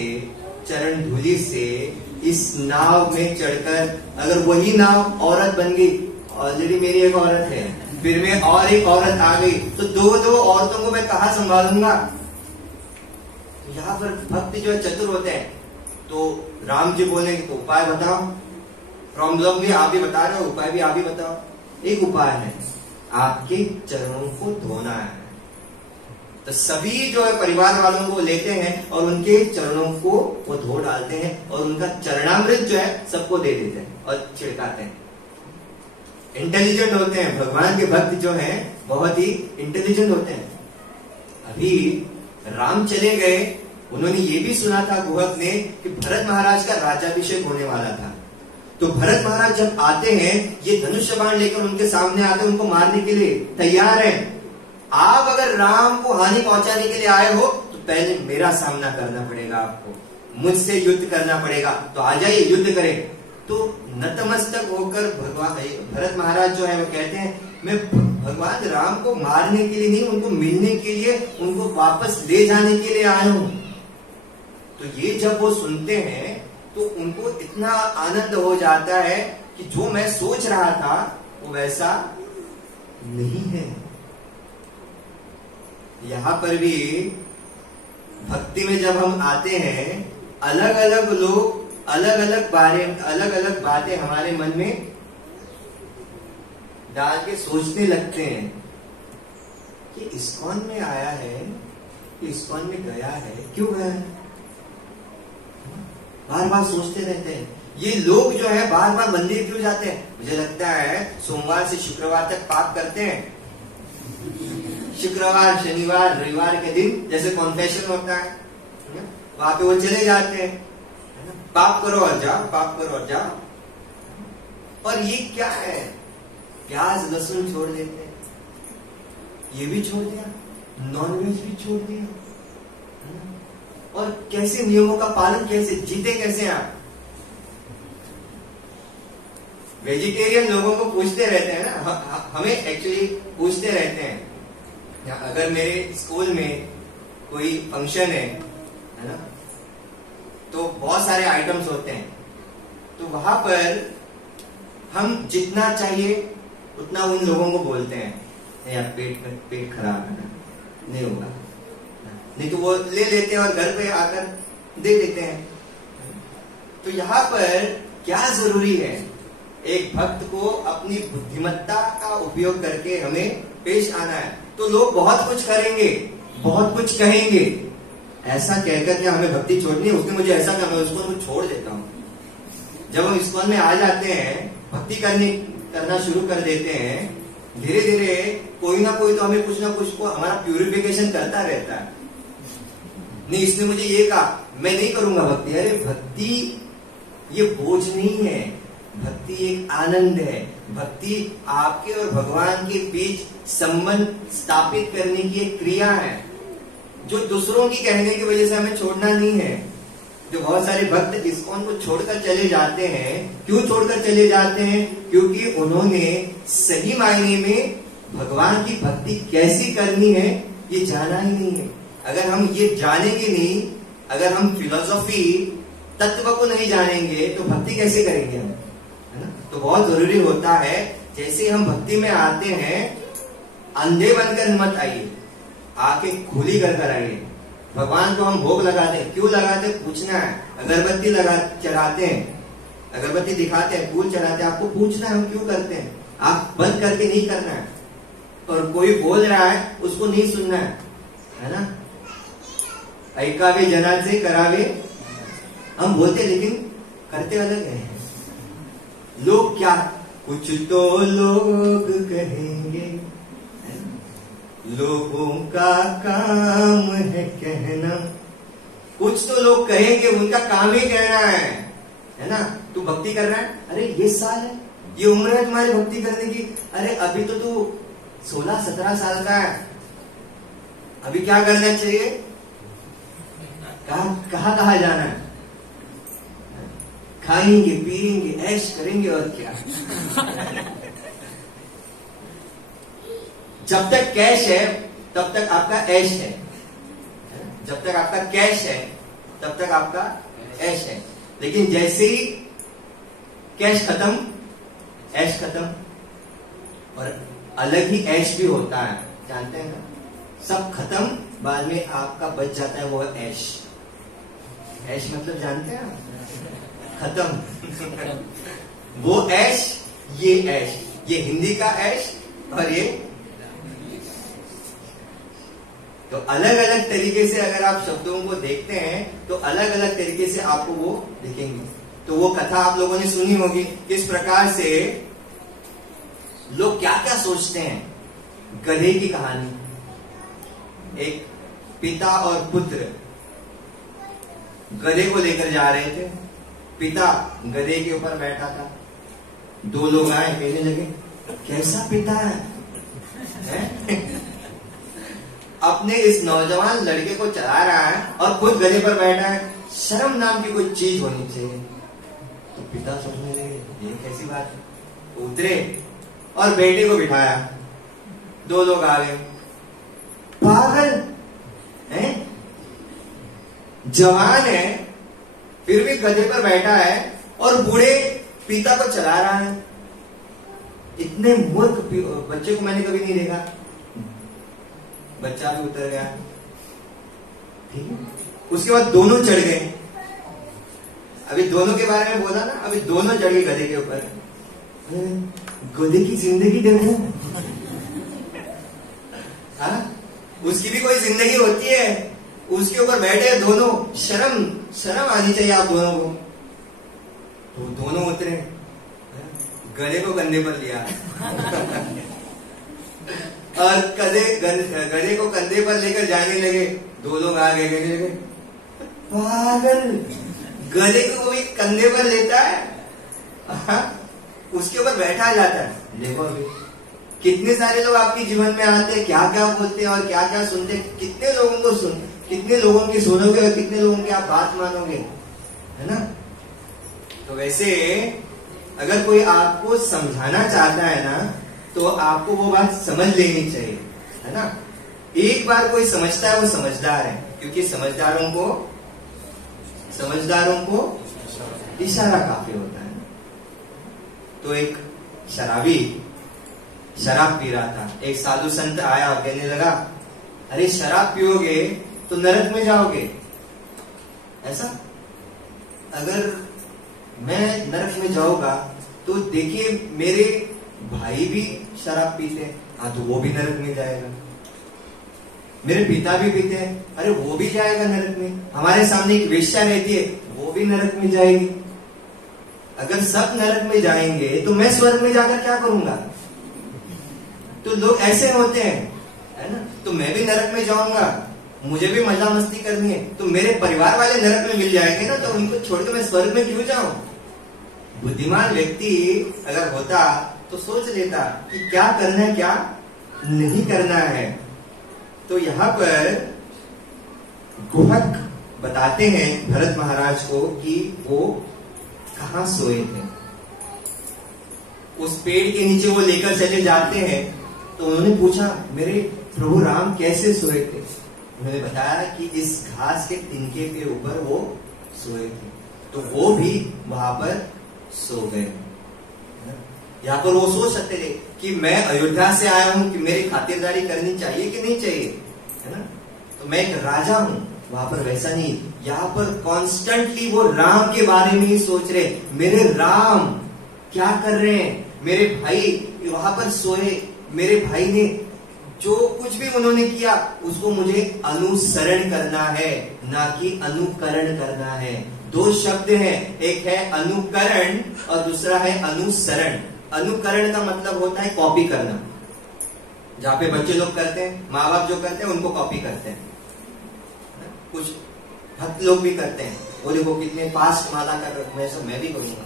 चरण धूलि से इस नाव में चढ़कर अगर वही नाव औरत बन गई, ऑलरेडी मेरी एक औरत है, फिर में और एक औरत आ गई, तो दो औरतों को मैं कहाँ संभालूंगा। यहाँ पर भक्त जो है चतुर होते हैं। तो राम जी बोले तो उपाय बताओ। प्रॉब्लम भी आप ही बता रहे हो, उपाय भी आप ही बताओ। एक उपाय है, आपके चरणों को धोना है, तो सभी जो है परिवार वालों को लेते हैं और उनके चरणों को वो धो डालते हैं और उनका चरणामृत जो है सबको दे देते हैं और छिड़काते हैं। इंटेलिजेंट होते हैं भगवान के भक्त जो हैं, बहुत ही इंटेलिजेंट होते हैं। अभी राम चले गए, उन्होंने ये भी सुना था गुहक ने कि भरत महाराज का राज्याभिषेक होने वाला था। तो भरत महाराज जब आते हैं, ये धनुष्य बाण लेकर उनके सामने आते हैं, उनको मारने के लिए तैयार हैं। आप अगर राम को हानि पहुंचाने के लिए आए हो तो पहले मेरा सामना करना पड़ेगा, आपको मुझसे युद्ध करना पड़ेगा, तो आ जाइए युद्ध करें। तो नतमस्तक होकर भगवान भरत महाराज जो है वो कहते हैं, मैं भगवान राम को मारने के लिए नहीं, उनको मिलने के लिए, उनको वापस ले जाने के लिए आया हूं। तो ये जब वो सुनते हैं तो उनको इतना आनंद हो जाता है कि जो मैं सोच रहा था वो वैसा नहीं है। यहां पर भी भक्ति में जब हम आते हैं, अलग अलग लोग अलग अलग बातें हमारे मन में डाल के सोचने लगते हैं कि इस्कॉन में आया है, कि इस्कॉन में गया है, क्यों गया है, बार बार सोचते रहते हैं। ये लोग जो है बार बार मंदिर क्यों जाते हैं? मुझे लगता है सोमवार से शुक्रवार तक पाप करते हैं। शुक्रवार, शनिवार, रविवार के दिन जैसे कॉन्फेशन होता है, वहां पे वो चले जाते हैं, पाप करो और जाओ, पाप करो और जाओ। और ये क्या है? प्याज लहसुन छोड़ देते हैं, ये भी छोड़ दिया, नॉनवेज भी छोड़ दिया, और कैसे नियमों का पालन, कैसे जीते, कैसे आप? वेजिटेरियन लोगों को पूछते रहते हैं ना, हमें एक्चुअली पूछते रहते हैं। अगर मेरे स्कूल में कोई फंक्शन है ना, तो बहुत सारे आइटम्स होते हैं, तो वहां पर हम जितना चाहिए उतना उन लोगों को बोलते हैं, यार पेट खराब है ना, नहीं होगा, नहीं तो वो ले लेते हैं और घर पे आकर दे देते हैं। तो यहाँ पर क्या जरूरी है? एक भक्त को अपनी बुद्धिमत्ता का उपयोग करके हमें पेश आना है। तो लोग बहुत कुछ करेंगे, बहुत कुछ कहेंगे, ऐसा कहकर के हमें भक्ति छोड़नी है। उसने मुझे ऐसा कहा, मैं उसको छोड़ देता हूँ। जब हम इस्कॉन में आ जाते हैं, भक्ति करना शुरू कर देते हैं, धीरे धीरे कोई ना कोई तो हमें कुछ ना कुछ को हमारा प्यूरिफिकेशन करता रहता है। नहीं, इसने मुझे ये कहा, मैं नहीं करूंगा भक्ति। अरे भक्ति ये बोझ नहीं है, भक्ति एक आनंद है। भक्ति आपके और भगवान के बीच संबंध स्थापित करने की एक क्रिया है, जो दूसरों की कहने की वजह से हमें छोड़ना नहीं है। जो बहुत सारे भक्त इस्कॉन को छोड़कर चले जाते हैं, क्यों छोड़कर चले जाते हैं? क्योंकि उन्होंने सही मायने में भगवान की भक्ति कैसी करनी है ये जाना ही नहीं है। अगर हम ये जानेंगे नहीं, अगर हम फिलोसॉफी तत्व को नहीं जानेंगे तो भक्ति कैसे करेंगे हम, है ना? तो बहुत जरूरी होता है, जैसे हम भक्ति में आते हैं, अंधे बनकर मत आइए, आके खुली कर आइए। भगवान को हम भोग लगाते हैं, क्यों लगाते हैं? पूछना है। अगरबत्ती चढ़ाते हैं, अगरबत्ती दिखाते हैं, फूल चढ़ाते हैं, आपको पूछना है हम क्यों करते हैं। आप बंद करके नहीं करना है, और कोई बोल रहा है उसको नहीं सुनना है ना? ऐकावे जनाजे करावे, हम बोलते लेकिन करते अलग है। लोग क्या, कुछ तो लोग कहेंगे, लोगों का काम है कहना। कुछ तो लोग कहेंगे, उनका काम ही कहना है ना? तू भक्ति कर रहा है, अरे ये साल है, ये उम्र है तुम्हारी भक्ति करने की। अरे अभी तो तू 16-17 साल का है, अभी क्या करना चाहिए? कहाँ जाना है? खाएंगे, पिएंगे, ऐश करेंगे और क्या। जब तक कैश है तब तक आपका ऐश है, जब तक आपका कैश है तब तक आपका ऐश है। लेकिन जैसे ही कैश खत्म, ऐश खत्म। और अलग ही ऐश भी होता है, जानते हैं ना? सब खत्म, बाद में आपका बच जाता है वो ऐश। ऐश मतलब जानते हैं आप? खत्म। वो ऐश, ये ऐश, ये हिंदी का ऐश और ये तो अलग अलग तरीके से अगर आप शब्दों को देखते हैं तो अलग अलग तरीके से आपको वो दिखेंगे। तो वो कथा आप लोगों ने सुनी होगी, किस प्रकार से लोग क्या क्या सोचते हैं। गधे की कहानी, एक पिता और पुत्र गधे को लेकर जा रहे थे। पिता गधे के ऊपर बैठा था। दो लोग आए, कहने लगे कैसा पिता है? अपने इस नौजवान लड़के को चला रहा है और खुद गधे पर बैठा है। शर्म नाम की कोई चीज होनी चाहिए। तो पिता सोचने लगे ये कैसी बात है। उतरे और बेटे को बिठाया। दो लोग आ गए। पागल है, जवान है, फिर भी गधे पर बैठा है और बूढ़े पिता को चला रहा है। इतने मूर्ख बच्चे को मैंने कभी नहीं देखा। बच्चा भी उतर गया। ठीक है, उसके बाद दोनों चढ़ गए। अभी दोनों के बारे में बोला ना, अभी दोनों चढ़ गए गधे के ऊपर। गधे की जिंदगी देखो। हाँ, उसकी भी कोई जिंदगी होती है। उसके ऊपर बैठे दोनों। शर्म आनी चाहिए आप दोनों को। तो दोनों उतरे, गधे को कंधे पर लिया और गधे को कंधे पर लेकर जाने लगे। दो लोग आ गए, कहने लगे पागल, गधे को भी कंधे पर लेता है, उसके ऊपर बैठा जाता है। देखो अभी कितने सारे लोग आपके जीवन में आते हैं, क्या क्या बोलते हैं और क्या क्या सुनते हैं। कितने लोगों की सुनोगे और कितने लोगों की आप बात मानोगे, है ना। तो वैसे अगर कोई आपको समझाना चाहता है ना, तो आपको वो बात समझ लेनी चाहिए, है ना। एक बार कोई समझता है वो समझदार है, क्योंकि समझदारों को इशारा काफी होता है। तो एक शराबी शराब पी रहा था। एक साधु संत आया और कहने लगा, अरे शराब पियोगे तो नरक में जाओगे। ऐसा, अगर मैं नरक में जाऊंगा तो देखिए मेरे भाई भी शराब पीते हैं, हाँ तो वो भी नरक में जाएगा। मेरे पिता भी पीते हैं, अरे वो भी जाएगा नरक में। हमारे सामने एक वेश्या रहती है, वो भी नरक में जाएगी। अगर सब नरक में जाएंगे तो मैं स्वर्ग में जाकर क्या करूंगा। तो लोग ऐसे होते हैं, है ना। तो मैं भी नरक में जाऊंगा, मुझे भी मजा मस्ती करनी है, तो मेरे परिवार वाले नरक में मिल जाएंगे ना, तो उनको छोड़कर मैं स्वर्ग में क्यों जाऊं। बुद्धिमान व्यक्ति अगर होता तो सोच लेता कि क्या करना है क्या नहीं करना है। तो यहाँ पर गुहक बताते हैं भरत महाराज को कि वो कहाँ सोए थे। उस पेड़ के नीचे वो लेकर चले जाते हैं। तो उन्होंने पूछा, मेरे प्रभु राम कैसे सोए थे। उन्होंने बताया कि इस घास के तिनके के ऊपर वो सोए थे। तो वो भी वहां पर सो गए। यहाँ पर वो सोच सकते थे कि मैं अयोध्या से आया हूं, कि मेरी खातिरदारी करनी चाहिए कि नहीं चाहिए, है ना। तो मैं एक राजा हूं। वहां पर वैसा नहीं, यहाँ पर कॉन्स्टेंटली वो राम के बारे में ही सोच रहे। मेरे राम क्या कर रहे हैं, मेरे भाई वहां पर सोए, मेरे भाई ने जो कुछ भी उन्होंने किया उसको मुझे अनुसरण करना है, ना कि अनुकरण करना है। दो शब्द हैं, एक है अनुकरण और दूसरा है अनुसरण। अनुकरण का मतलब होता है कॉपी करना, जहां पे बच्चे लोग करते हैं, माँ बाप जो करते हैं उनको कॉपी करते हैं। कुछ भक्त लोग भी करते हैं, वो देखो कितने फास्ट माला कर रहे, मैं भी करूंगा।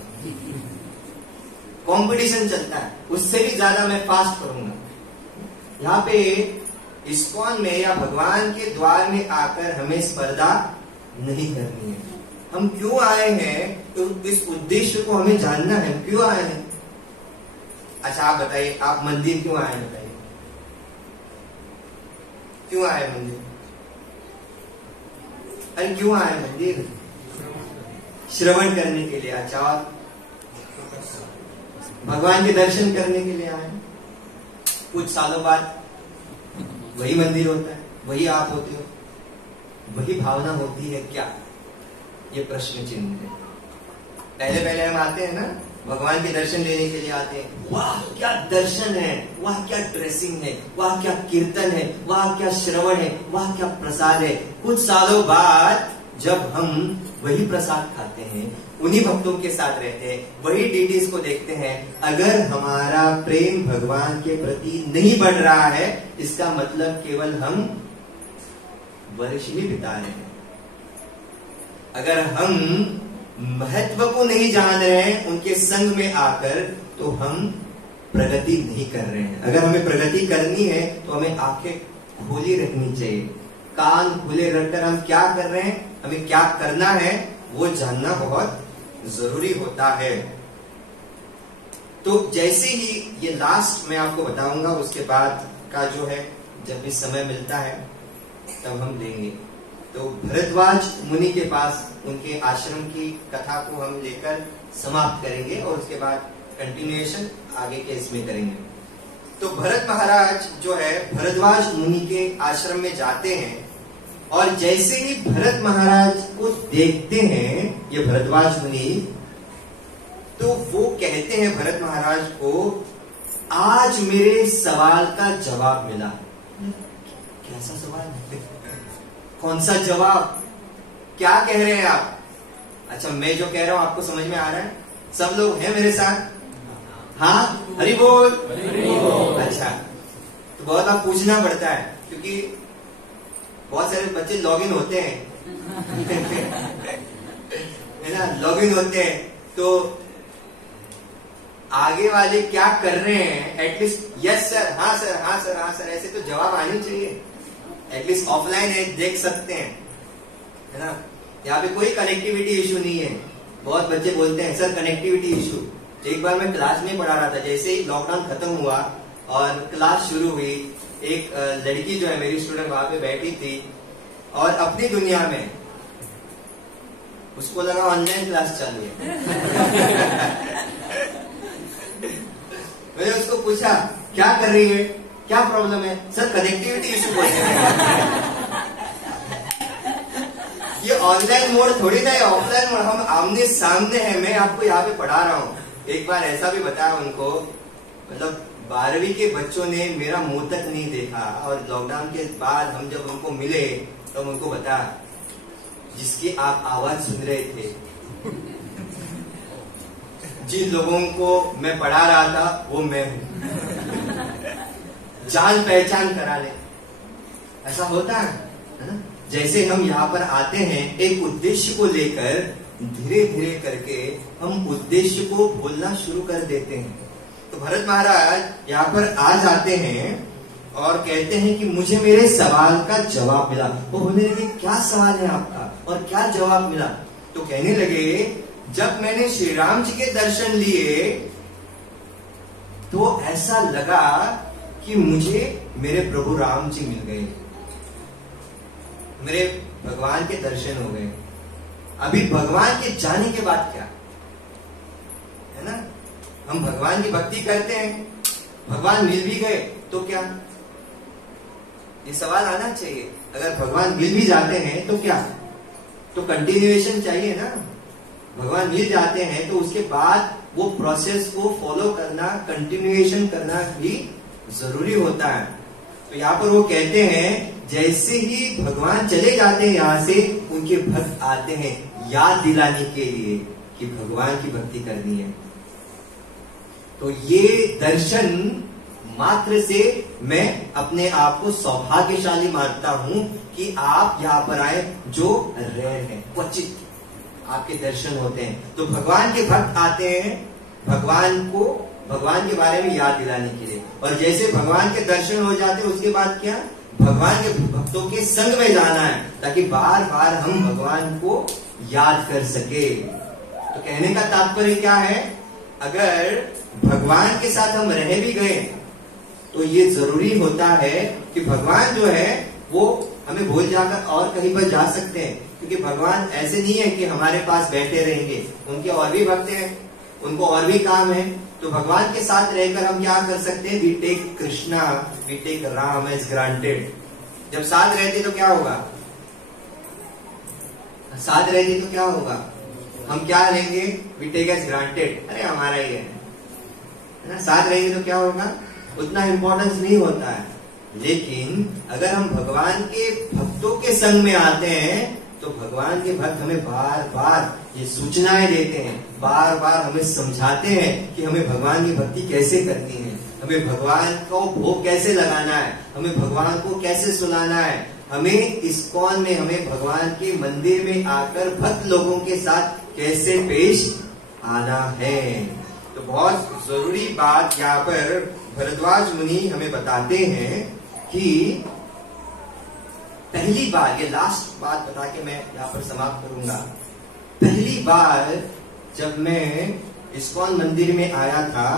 कंपटीशन चलता है, उससे भी ज्यादा मैं फास्ट करूंगा। यहाँ पे इस्कॉन में या भगवान के द्वार में आकर हमें स्पर्धा नहीं करनी है। हम क्यों आए हैं, तो इस उद्देश्य को हमें जानना है, क्यों आए हैं। अच्छा आप बताइए, आप मंदिर क्यों आए, बताइए क्यों आए मंदिर। अरे क्यों आए मंदिर, श्रवण करने के लिए। अच्छा, और भगवान के दर्शन करने के लिए आए। कुछ सालों बाद वही मंदिर होता है, वही आप होते हो, वही भावना होती है क्या, ये प्रश्न चिन्ह है। पहले हम आते हैं ना, भगवान के दर्शन लेने के लिए आते हैं। वाह क्या दर्शन है, वाह क्या ड्रेसिंग है, वाह क्या कीर्तन है, वाह क्या श्रवण है, वाह क्या प्रसाद है। कुछ सालों बाद जब हम वही प्रसाद खाते हैं, उन्हीं भक्तों के साथ रहते हैं, वही डीटीज को देखते हैं, अगर हमारा प्रेम भगवान के प्रति नहीं बढ़ रहा है, इसका मतलब केवल हम वर्ष ही बिता रहे हैं। अगर हम महत्व को नहीं जान रहे हैं उनके संग में आकर, तो हम प्रगति नहीं कर रहे हैं। अगर हमें प्रगति करनी है तो हमें आंखें खोली रखनी चाहिए, कान खुले रखकर हम क्या कर रहे हैं, हमें क्या करना है, वो जानना बहुत जरूरी होता है। तो जैसे ही ये लास्ट मैं आपको बताऊंगा, उसके बाद का जो है जब भी समय मिलता है तब हम लेंगे। तो भरद्वाज मुनि के पास उनके आश्रम की कथा को हम लेकर समाप्त करेंगे और उसके बाद कंटिन्यूएशन आगे के इसमें करेंगे। तो भरत महाराज जो है भरद्वाज मुनि के आश्रम में जाते हैं, और जैसे ही भरत महाराज को देखते हैं ये भरद्वाज मुनि, तो वो कहते हैं भरत महाराज को, आज मेरे सवाल का जवाब मिला। कैसा सवाल? कौन सा जवाब? क्या कह रहे हैं आप? अच्छा, मैं जो कह रहा हूं आपको समझ में आ रहा है? सब लोग हैं मेरे साथ? हाँ, हरि बोल। अच्छा, तो बहुत आप पूछना पड़ता है, क्योंकि बहुत सारे बच्चे लॉग इन होते हैं है ना, लॉग इन होते हैं, तो आगे वाले क्या कर रहे हैं एटलीस्ट यस सर, हाँ सर, हाँ सर, हाँ सर, ऐसे तो जवाब आने चाहिए। एटलीस्ट ऑफलाइन है, देख सकते हैं, है ना। यहाँ पे कोई कनेक्टिविटी इशू नहीं है। बहुत बच्चे बोलते हैं सर कनेक्टिविटी इशू। एक बार मैं क्लास में पढ़ा रहा था, जैसे ही लॉकडाउन खत्म हुआ और क्लास शुरू हुई, एक लड़की जो है मेरी स्टूडेंट वहां पे बैठी थी और अपनी दुनिया में उसको लगा ऑनलाइन क्लास चालू है मैंने उसको पूछा क्या कर रही है, क्या प्रॉब्लम है? सर कनेक्टिविटी इशू बोलते हैं ये ऑनलाइन मोड थोड़ी ना है, ऑफलाइन मोड। हम आमने सामने है, मैं आपको यहाँ पे पढ़ा रहा हूँ। एक बार ऐसा भी बताया उनको, मतलब 12वीं के बच्चों ने मेरा मुंह तक नहीं देखा, और लॉकडाउन के बाद हम जब उनको मिले तो उनको बताया जिसकी आप आवाज सुन रहे थे, जिन लोगों को मैं पढ़ा रहा था वो मैं हूं, जान पहचान करा ले। ऐसा होता है ना। जैसे हम यहाँ पर आते हैं एक उद्देश्य को लेकर, धीरे धीरे करके हम उद्देश्य को बोलना शुरू कर देते हैं। तो भरत महाराज यहाँ पर आ जाते हैं और कहते हैं कि मुझे मेरे सवाल का जवाब मिला। वो बोलने लगे क्या सवाल है आपका और क्या जवाब मिला? तो कहने लगे जब मैंने श्री राम जी के दर्शन लिए तो ऐसा लगा कि मुझे मेरे प्रभु राम जी मिल गए, मेरे भगवान के दर्शन हो गए। अभी भगवान के जाने के बाद क्या है ना, हम भगवान की भक्ति करते हैं, भगवान मिल भी गए तो क्या? ये सवाल आना चाहिए। अगर भगवान मिल भी जाते हैं तो क्या? तो कंटिन्यूएशन चाहिए ना। भगवान मिल जाते हैं तो उसके बाद वो प्रोसेस को फॉलो करना, कंटिन्यूएशन करना भी जरूरी होता है। तो यहाँ पर वो कहते हैं जैसे ही भगवान चले जाते हैं यहाँ से, उनके भक्त आते हैं याद दिलाने के लिए कि भगवान की भक्ति करनी है। तो ये दर्शन मात्र से मैं अपने आप को सौभाग्यशाली मानता हूं कि आप यहाँ पर आए, जो रेयर है, क्वचित आपके दर्शन होते हैं। तो भगवान के भक्त आते हैं भगवान को, भगवान के बारे में याद दिलाने के लिए। और जैसे भगवान के दर्शन हो जाते हैं उसके बाद क्या? भगवान के भक्तों के संग में जाना है, ताकि बार बार हम भगवान को याद कर सके। तो कहने का तात्पर्य क्या है? अगर भगवान के साथ हम रह भी गए तो ये जरूरी होता है कि भगवान जो है वो हमें भूल जाकर और कहीं पर जा सकते हैं, क्योंकि भगवान ऐसे नहीं है कि हमारे पास बैठे रहेंगे। उनके और भी भक्त हैं, उनको और भी काम है। तो भगवान के साथ रहकर हम क्या कर सकते हैं? We take Krishna, we take Ram as granted. जब साथ रहते तो क्या होगा? साथ रहते तो क्या होगा? हम क्या लेंगे? वी टेक एज ग्रांटेड, अरे हमारा ही है ना। साथ रहेंगे तो क्या होगा? उतना इंपॉर्टेंस नहीं होता है। लेकिन अगर हम भगवान के भक्तों के संग में आते हैं तो भगवान के भक्त हमें बार बार ये सूचनाएं देते हैं, बार बार हमें समझाते हैं कि हमें भगवान की भक्ति कैसे करनी है, हमें भगवान को भोग कैसे लगाना है, हमें भगवान को कैसे सुनाना है, हमें इस्कॉन में, हमें भगवान के मंदिर में आकर भक्त लोगों के साथ कैसे पेश आना है। तो बहुत जरूरी बात यहाँ पर भरद्वाज मुनि हमें बताते हैं कि पहली बार, ये लास्ट बात बता के मैं यहाँ पर समाप्त करूंगा। पहली बार जब मैं इस्कॉन मंदिर में आया था,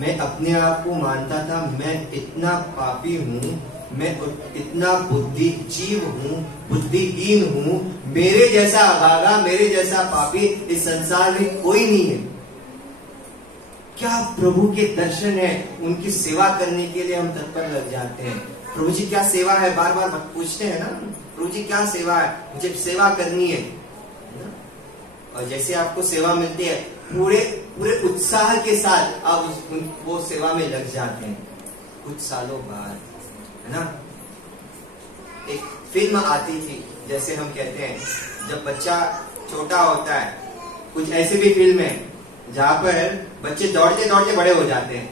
मैं अपने आप को मानता था मैं इतना पापी हूँ, मैं इतना बुद्धिजीव हूँ, बुद्धिहीन हूँ, मेरे जैसा अभागा, मेरे जैसा पापी इस संसार में कोई नहीं है। क्या प्रभु के दर्शन है, उनकी सेवा करने के लिए हम तत्पर लग जाते हैं। प्रभु जी क्या सेवा है, बार बार पूछते हैं ना, प्रभु जी क्या सेवा है, मुझे सेवा करनी है। और जैसे आपको सेवा मिलती है, पूरे पूरे उत्साह के साथ आप वो सेवा में लग जाते हैं। कुछ सालों बाद, है ना, एक फिल्म आती थी, जैसे हम कहते हैं जब बच्चा छोटा होता है, कुछ ऐसी भी फिल्म है जहां पर बच्चे दौड़ते दौड़ते बड़े हो जाते हैं।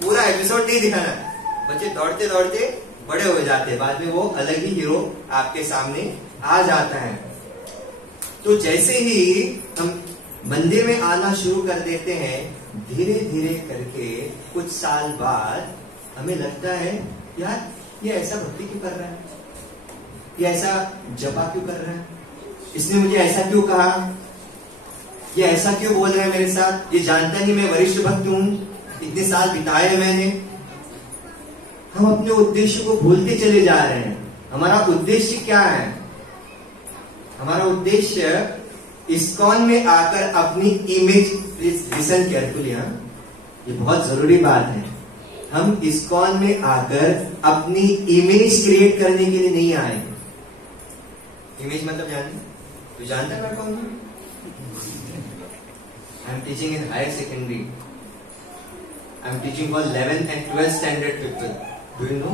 पूरा एपिसोड नहीं दिखाना, बच्चे दौड़ते दौड़ते बड़े हो जाते हैं, बाद में वो अलग ही हीरो आपके सामने आ जाता है। तो जैसे ही हम मंदिर में आना शुरू कर देते हैं, धीरे धीरे करके कुछ साल बाद हमें लगता है यार ये ऐसा भक्ति क्यों कर रहा है, ये ऐसा जपा क्यों कर रहा है, इसने मुझे ऐसा क्यों कहा, ये ऐसा क्यों बोल रहा है मेरे साथ, ये जानता नहीं मैं वरिष्ठ भक्त हूं, इतने साल बिताए हैं मैंने। हम अपने उद्देश्य को भूलते चले जा रहे हैं। हमारा उद्देश्य क्या है? हमारा उद्देश्य इस्कॉन में आकर अपनी इमेज, प्लीज लिसन केयरफुली, ये बहुत जरूरी बात है। हम इस्कॉन में आकर अपनी इमेज क्रिएट करने के लिए नहीं आए। इमेज मतलब जानते, तो जानता मैं कौन हूं? I am teaching in higher secondary, I am teaching for 11th and 12th standard people. Do you know?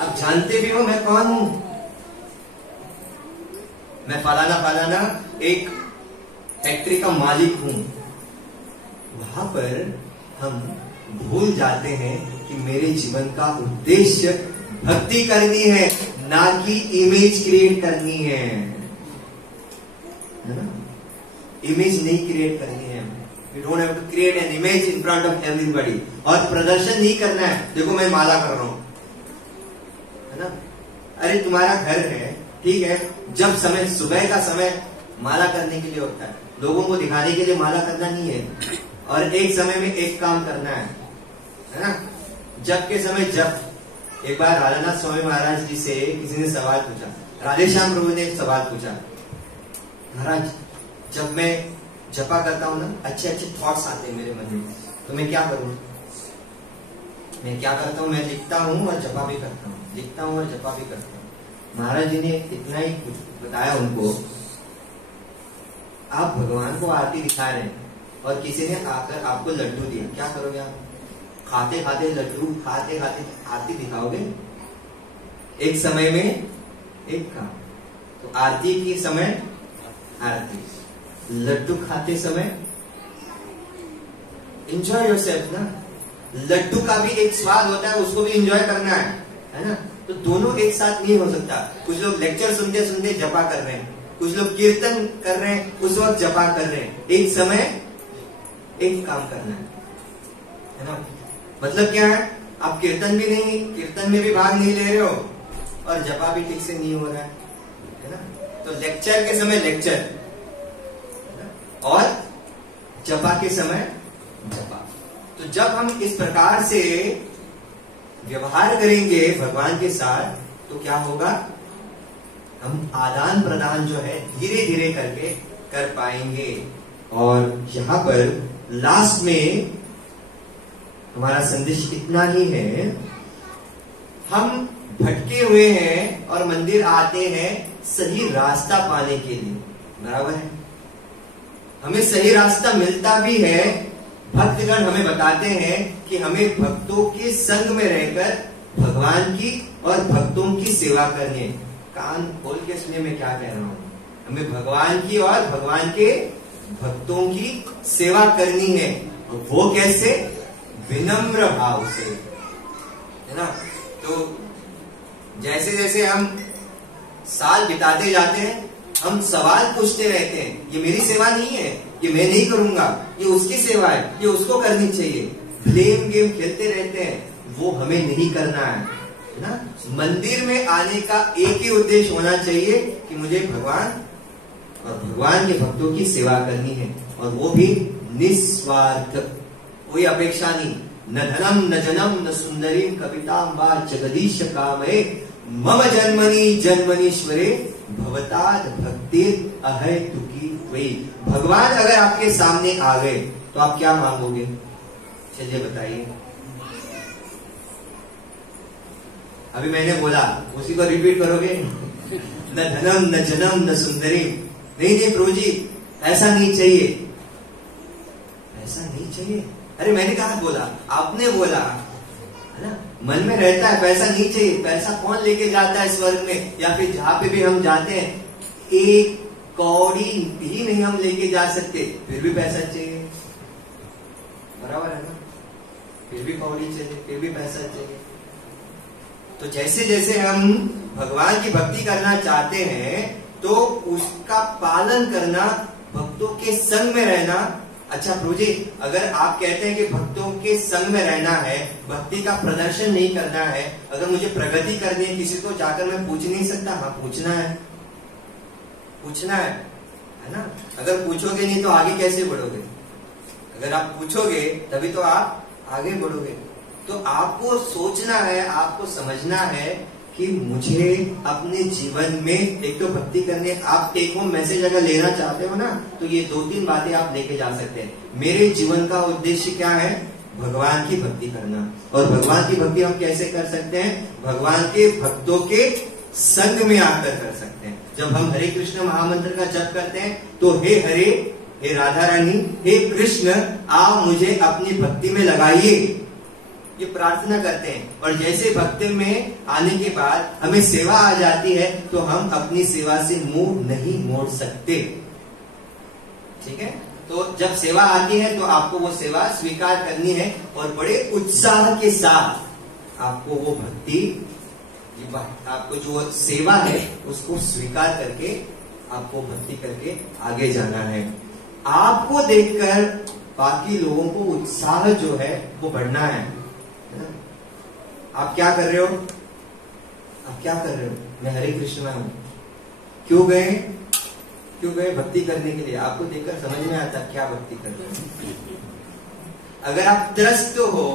अब जानते भी हो मैं कौन हूं? मैं फलाना फलाना एक फैक्ट्री का मालिक हूं। वहां पर हम भूल जाते हैं कि मेरे जीवन का उद्देश्य भक्ति करनी है, ना कि इमेज क्रिएट करनी है ना? इमेज नहीं क्रिएट करनी है। You don't have to create an image in front of everybody। और प्रदर्शन नहीं करना है, देखो मैं माला कर रहा हूं, है ना? अरे तुम्हारा घर है, ठीक है, जब समय सुबह का समय माला करने के लिए होता है, लोगों को दिखाने के लिए माला करना नहीं है, और एक समय में एक काम करना है ना? जब के समय जब। एक बार राधानाथ स्वामी महाराज जी से किसी ने सवाल पूछा, राधेश्याम प्रभु ने एक सवाल पूछा, महाराज जब मैं जपा करता हूं ना, अच्छे अच्छे थॉट्स आते हैं मेरे मन में, तो मैं क्या करूं? मैं क्या करता हूं? मैं लिखता हूं और जपा भी करता हूं, लिखता हूं और जपा भी करता हूं। महाराज जी ने इतना ही बताया उनको, आप भगवान को आरती दिखा रहे हैं और किसी ने आकर आपको लड्डू दिया, क्या करोगे आप? खाते खाते लड्डू, खाते खाते आरती दिखाओगे? एक समय में एक काम। तो आरती के समय आरती, लड्डू खाते समय एंजॉय योरसेल्फ ना। लड्डू का भी एक स्वाद होता है, उसको भी एंजॉय करना है ना? तो दोनों एक साथ नहीं हो सकता। कुछ लोग लेक्चर सुनते सुनते जपा कर रहे हैं, कुछ लोग कीर्तन कर रहे हैं, उस वक्त जपा कर रहे हैं। एक समय एक काम करना है ना? मतलब क्या है? आप कीर्तन भी नहीं, कीर्तन में भी भाग नहीं ले रहे हो और जपा भी ठीक से नहीं हो रहा है ना? तो लेक्चर के समय लेक्चर और जपा के समय जपा। तो जब हम इस प्रकार से व्यवहार करेंगे भगवान के साथ, तो क्या होगा? हम आदान प्रदान जो है धीरे धीरे करके कर पाएंगे। और यहां पर लास्ट में हमारा संदेश इतना ही है, हम भटके हुए हैं और मंदिर आते हैं सही रास्ता पाने के लिए, बराबर है। हमें सही रास्ता मिलता भी है, भक्तगण हमें बताते हैं कि हमें भक्तों के संग में रहकर भगवान की और भक्तों की सेवा करनी है। कान खोल के सुनिए मैं क्या कह रहा हूं। हमें भगवान की और भगवान के भक्तों की सेवा करनी है, और वो कैसे? विनम्र भाव से, है ना। तो जैसे जैसे हम साल बिताते जाते हैं, हम सवाल पूछते रहते हैं, ये मेरी सेवा नहीं है, ये मैं नहीं करूंगा, ये उसकी सेवा है, ये उसको करनी चाहिए। ब्लेम गेम खेलते रहते हैं, वो हमें नहीं करना है ना। मंदिर में आने का एक ही उद्देश्य होना चाहिए कि मुझे भगवान और भगवान के भक्तों की सेवा करनी है, और वो भी निस्वार्थ, कोई अपेक्षा नहीं। न धनम न जनम न सुंदरीम कविताम वा जगदीश कामये मम जन्मनि जन्मनीश्वरे भवताद भक्तिर अहेतुकी त्वयि। भगवान अगर आपके सामने आ गए तो आप क्या मांगोगे? चलिए बताइए। अभी मैंने बोला, उसी को रिपीट करोगे? न धनम न जनम न सुंदरी। नहीं नहीं प्रभु जी, ऐसा नहीं चाहिए, ऐसा नहीं चाहिए। अरे मैंने कहा बोला, आपने बोला, है ना। मन में रहता है पैसा नहीं चाहिए। पैसा कौन लेके जाता है स्वर्ग में, या फिर जहां पे भी हम जाते हैं, एक कौड़ी भी नहीं हम लेके जा सकते, फिर भी पैसा चाहिए, बराबर है ना। फिर भी कौड़ी चाहिए, फिर भी पैसा चाहिए। तो जैसे जैसे हम भगवान की भक्ति करना चाहते हैं, तो उसका पालन करना, भक्तों के संग में रहना। अच्छा प्रभु जी, अगर आप कहते हैं कि भक्तों के संग में रहना है, भक्ति का प्रदर्शन नहीं करना है, अगर मुझे प्रगति करनी है, किसी को जाकर मैं पूछ नहीं सकता? हाँ पूछना है, पूछना है ना। अगर पूछोगे नहीं तो आगे कैसे बढ़ोगे? अगर आप पूछोगे तभी तो आप आगे बढ़ोगे। तो आपको सोचना है, आपको समझना है कि मुझे अपने जीवन में एक तो भक्ति करने, आप टेक होम मैसेज अगर लेना चाहते हो ना, तो ये 2-3 बातें आप लेके जा सकते हैं। मेरे जीवन का उद्देश्य क्या है? भगवान की भक्ति करना। और भगवान की भक्ति हम कैसे कर सकते हैं? भगवान के भक्तों के संग में आकर कर सकते हैं। जब हम हरे कृष्ण महामंत्र का जप करते हैं, तो हे हरे, हे राधा रानी, हे कृष्ण, आप मुझे अपनी भक्ति में लगाइए, ये प्रार्थना करते हैं। और जैसे भक्ति में आने के बाद हमें सेवा आ जाती है, तो हम अपनी सेवा से मुंह नहीं मोड़ सकते, ठीक है। तो जब सेवा आती है तो आपको वो सेवा स्वीकार करनी है, और बड़े उत्साह के साथ आपको वो भक्ति, आपको जो सेवा है उसको स्वीकार करके, आपको भक्ति करके आगे जाना है। आपको देखकर बाकी लोगों को उत्साह जो है वो बढ़ना है। आप क्या कर रहे हो? आप क्या कर रहे हो? मैं हरे कृष्ण में हूं। क्यों गए? क्यों गए? भक्ति करने के लिए। आपको देखकर समझ में आता क्या भक्ति कर रहे हो। अगर आप त्रस्त हो,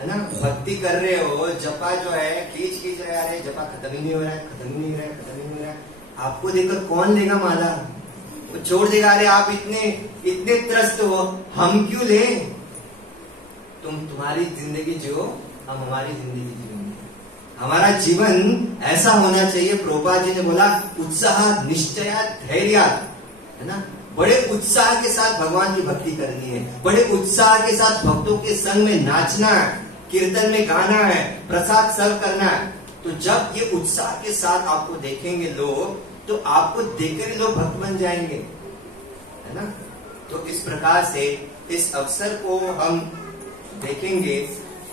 है ना, भक्ति कर रहे हो, जपा जो है खींच खींच रहे, अरे जपा खत्म ही नहीं हो रहा है, खत्म ही नहीं हो रहा है, खत्म ही नहीं हो रहा है, आपको देखकर कौन लेगा माला? वो छोड़ देगा। अरे आप इतने त्रस्त हो, हम क्यों ले? तुम तुम्हारी जिंदगी जियो, हम हमारी जिंदगी जिएंगे। हमारा जीवन ऐसा होना चाहिए। प्रभुपाद जी ने बोला, उत्साह निश्चय धैर्य, है ना। बड़े उत्साह के साथ भगवान की भक्ति करनी है, बड़े उत्साह के साथ भक्तों के संग में नाचना है, कीर्तन में गाना है, प्रसाद सर्व करना है। तो जब ये उत्साह के साथ आपको देखेंगे लोग, तो आपको देखकर ही लोग भक्त बन जाएंगे, है ना। तो इस प्रकार से इस अवसर को हम देखेंगे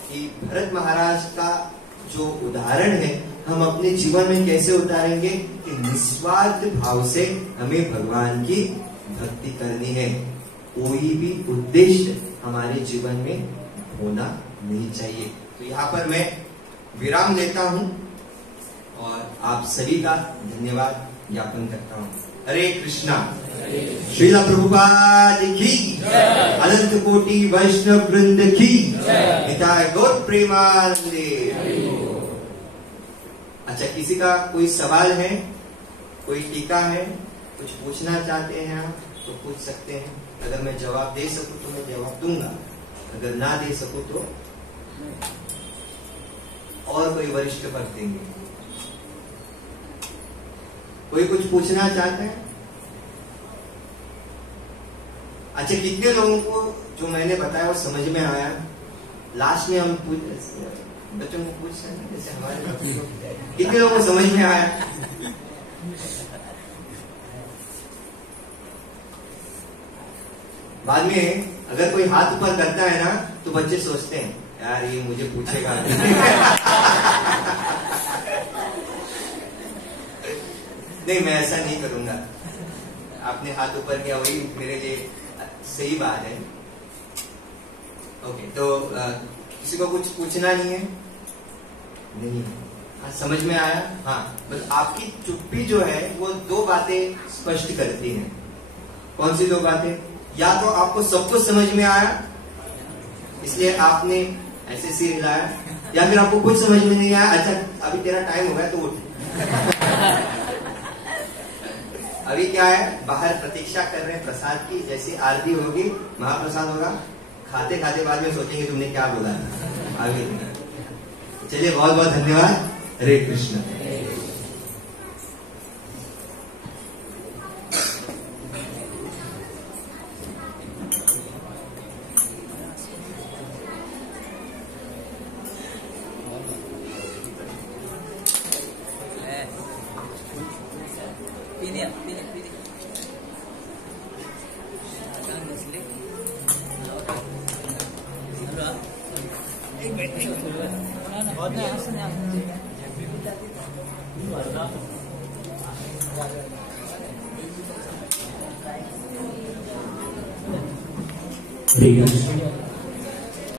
कि भरत महाराज का जो उदाहरण है, हम अपने जीवन में कैसे उतारेंगे कि निस्वार्थ भाव से हमें भगवान की भक्ति करनी है। कोई भी उद्देश्य हमारे जीवन में होना नहीं चाहिए। तो यहाँ पर मैं विराम लेता हूँ और आप सभी का धन्यवाद ज्ञापन करता हूँ। हरे कृष्णा। श्रील प्रभुपाद की, अनंत कोटि वैष्णव वृंद की, निताय गौर प्रेमानंदे। अच्छा, किसी का कोई सवाल है, कोई टीका है, कुछ पूछना चाहते हैं आप तो पूछ सकते हैं। अगर मैं जवाब दे सकूं तो मैं जवाब दूंगा, अगर ना दे सकूं तो और कोई वरिष्ठ भक्त देंगे। कोई कुछ पूछना चाहते हैं? अच्छा, कितने लोगों को जो मैंने बताया वो समझ में आया? लास्ट में हम बच्चों को पूछ रहे हैं जैसे हमारे कितने लोगों को समझ में आया? बाद में अगर कोई हाथ ऊपर करता है ना तो बच्चे सोचते हैं यार ये मुझे पूछेगा। नहीं, मैं ऐसा नहीं करूंगा। आपने हाथ ऊपर किया वही मेरे लिए सही बात है। ओके, तो किसी को कुछ पूछना नहीं है? नहीं। हाँ, समझ में आया? हाँ, बस आपकी चुप्पी जो है वो दो बातें स्पष्ट करती है। कौन सी दो बातें? या तो आपको सब कुछ समझ में आया इसलिए आपने ऐसे सिर हिलाया, या फिर आपको कुछ समझ में नहीं आया, अच्छा अभी तेरा टाइम हो गया तो उठ। अभी क्या है, बाहर प्रतीक्षा कर रहे हैं प्रसाद की, जैसे आरती होगी महाप्रसाद होगा, खाते खाते बाद में सोचेंगे तुमने क्या बोला आगे। चलिए, बहुत बहुत धन्यवाद। हरे कृष्ण। ठीक है।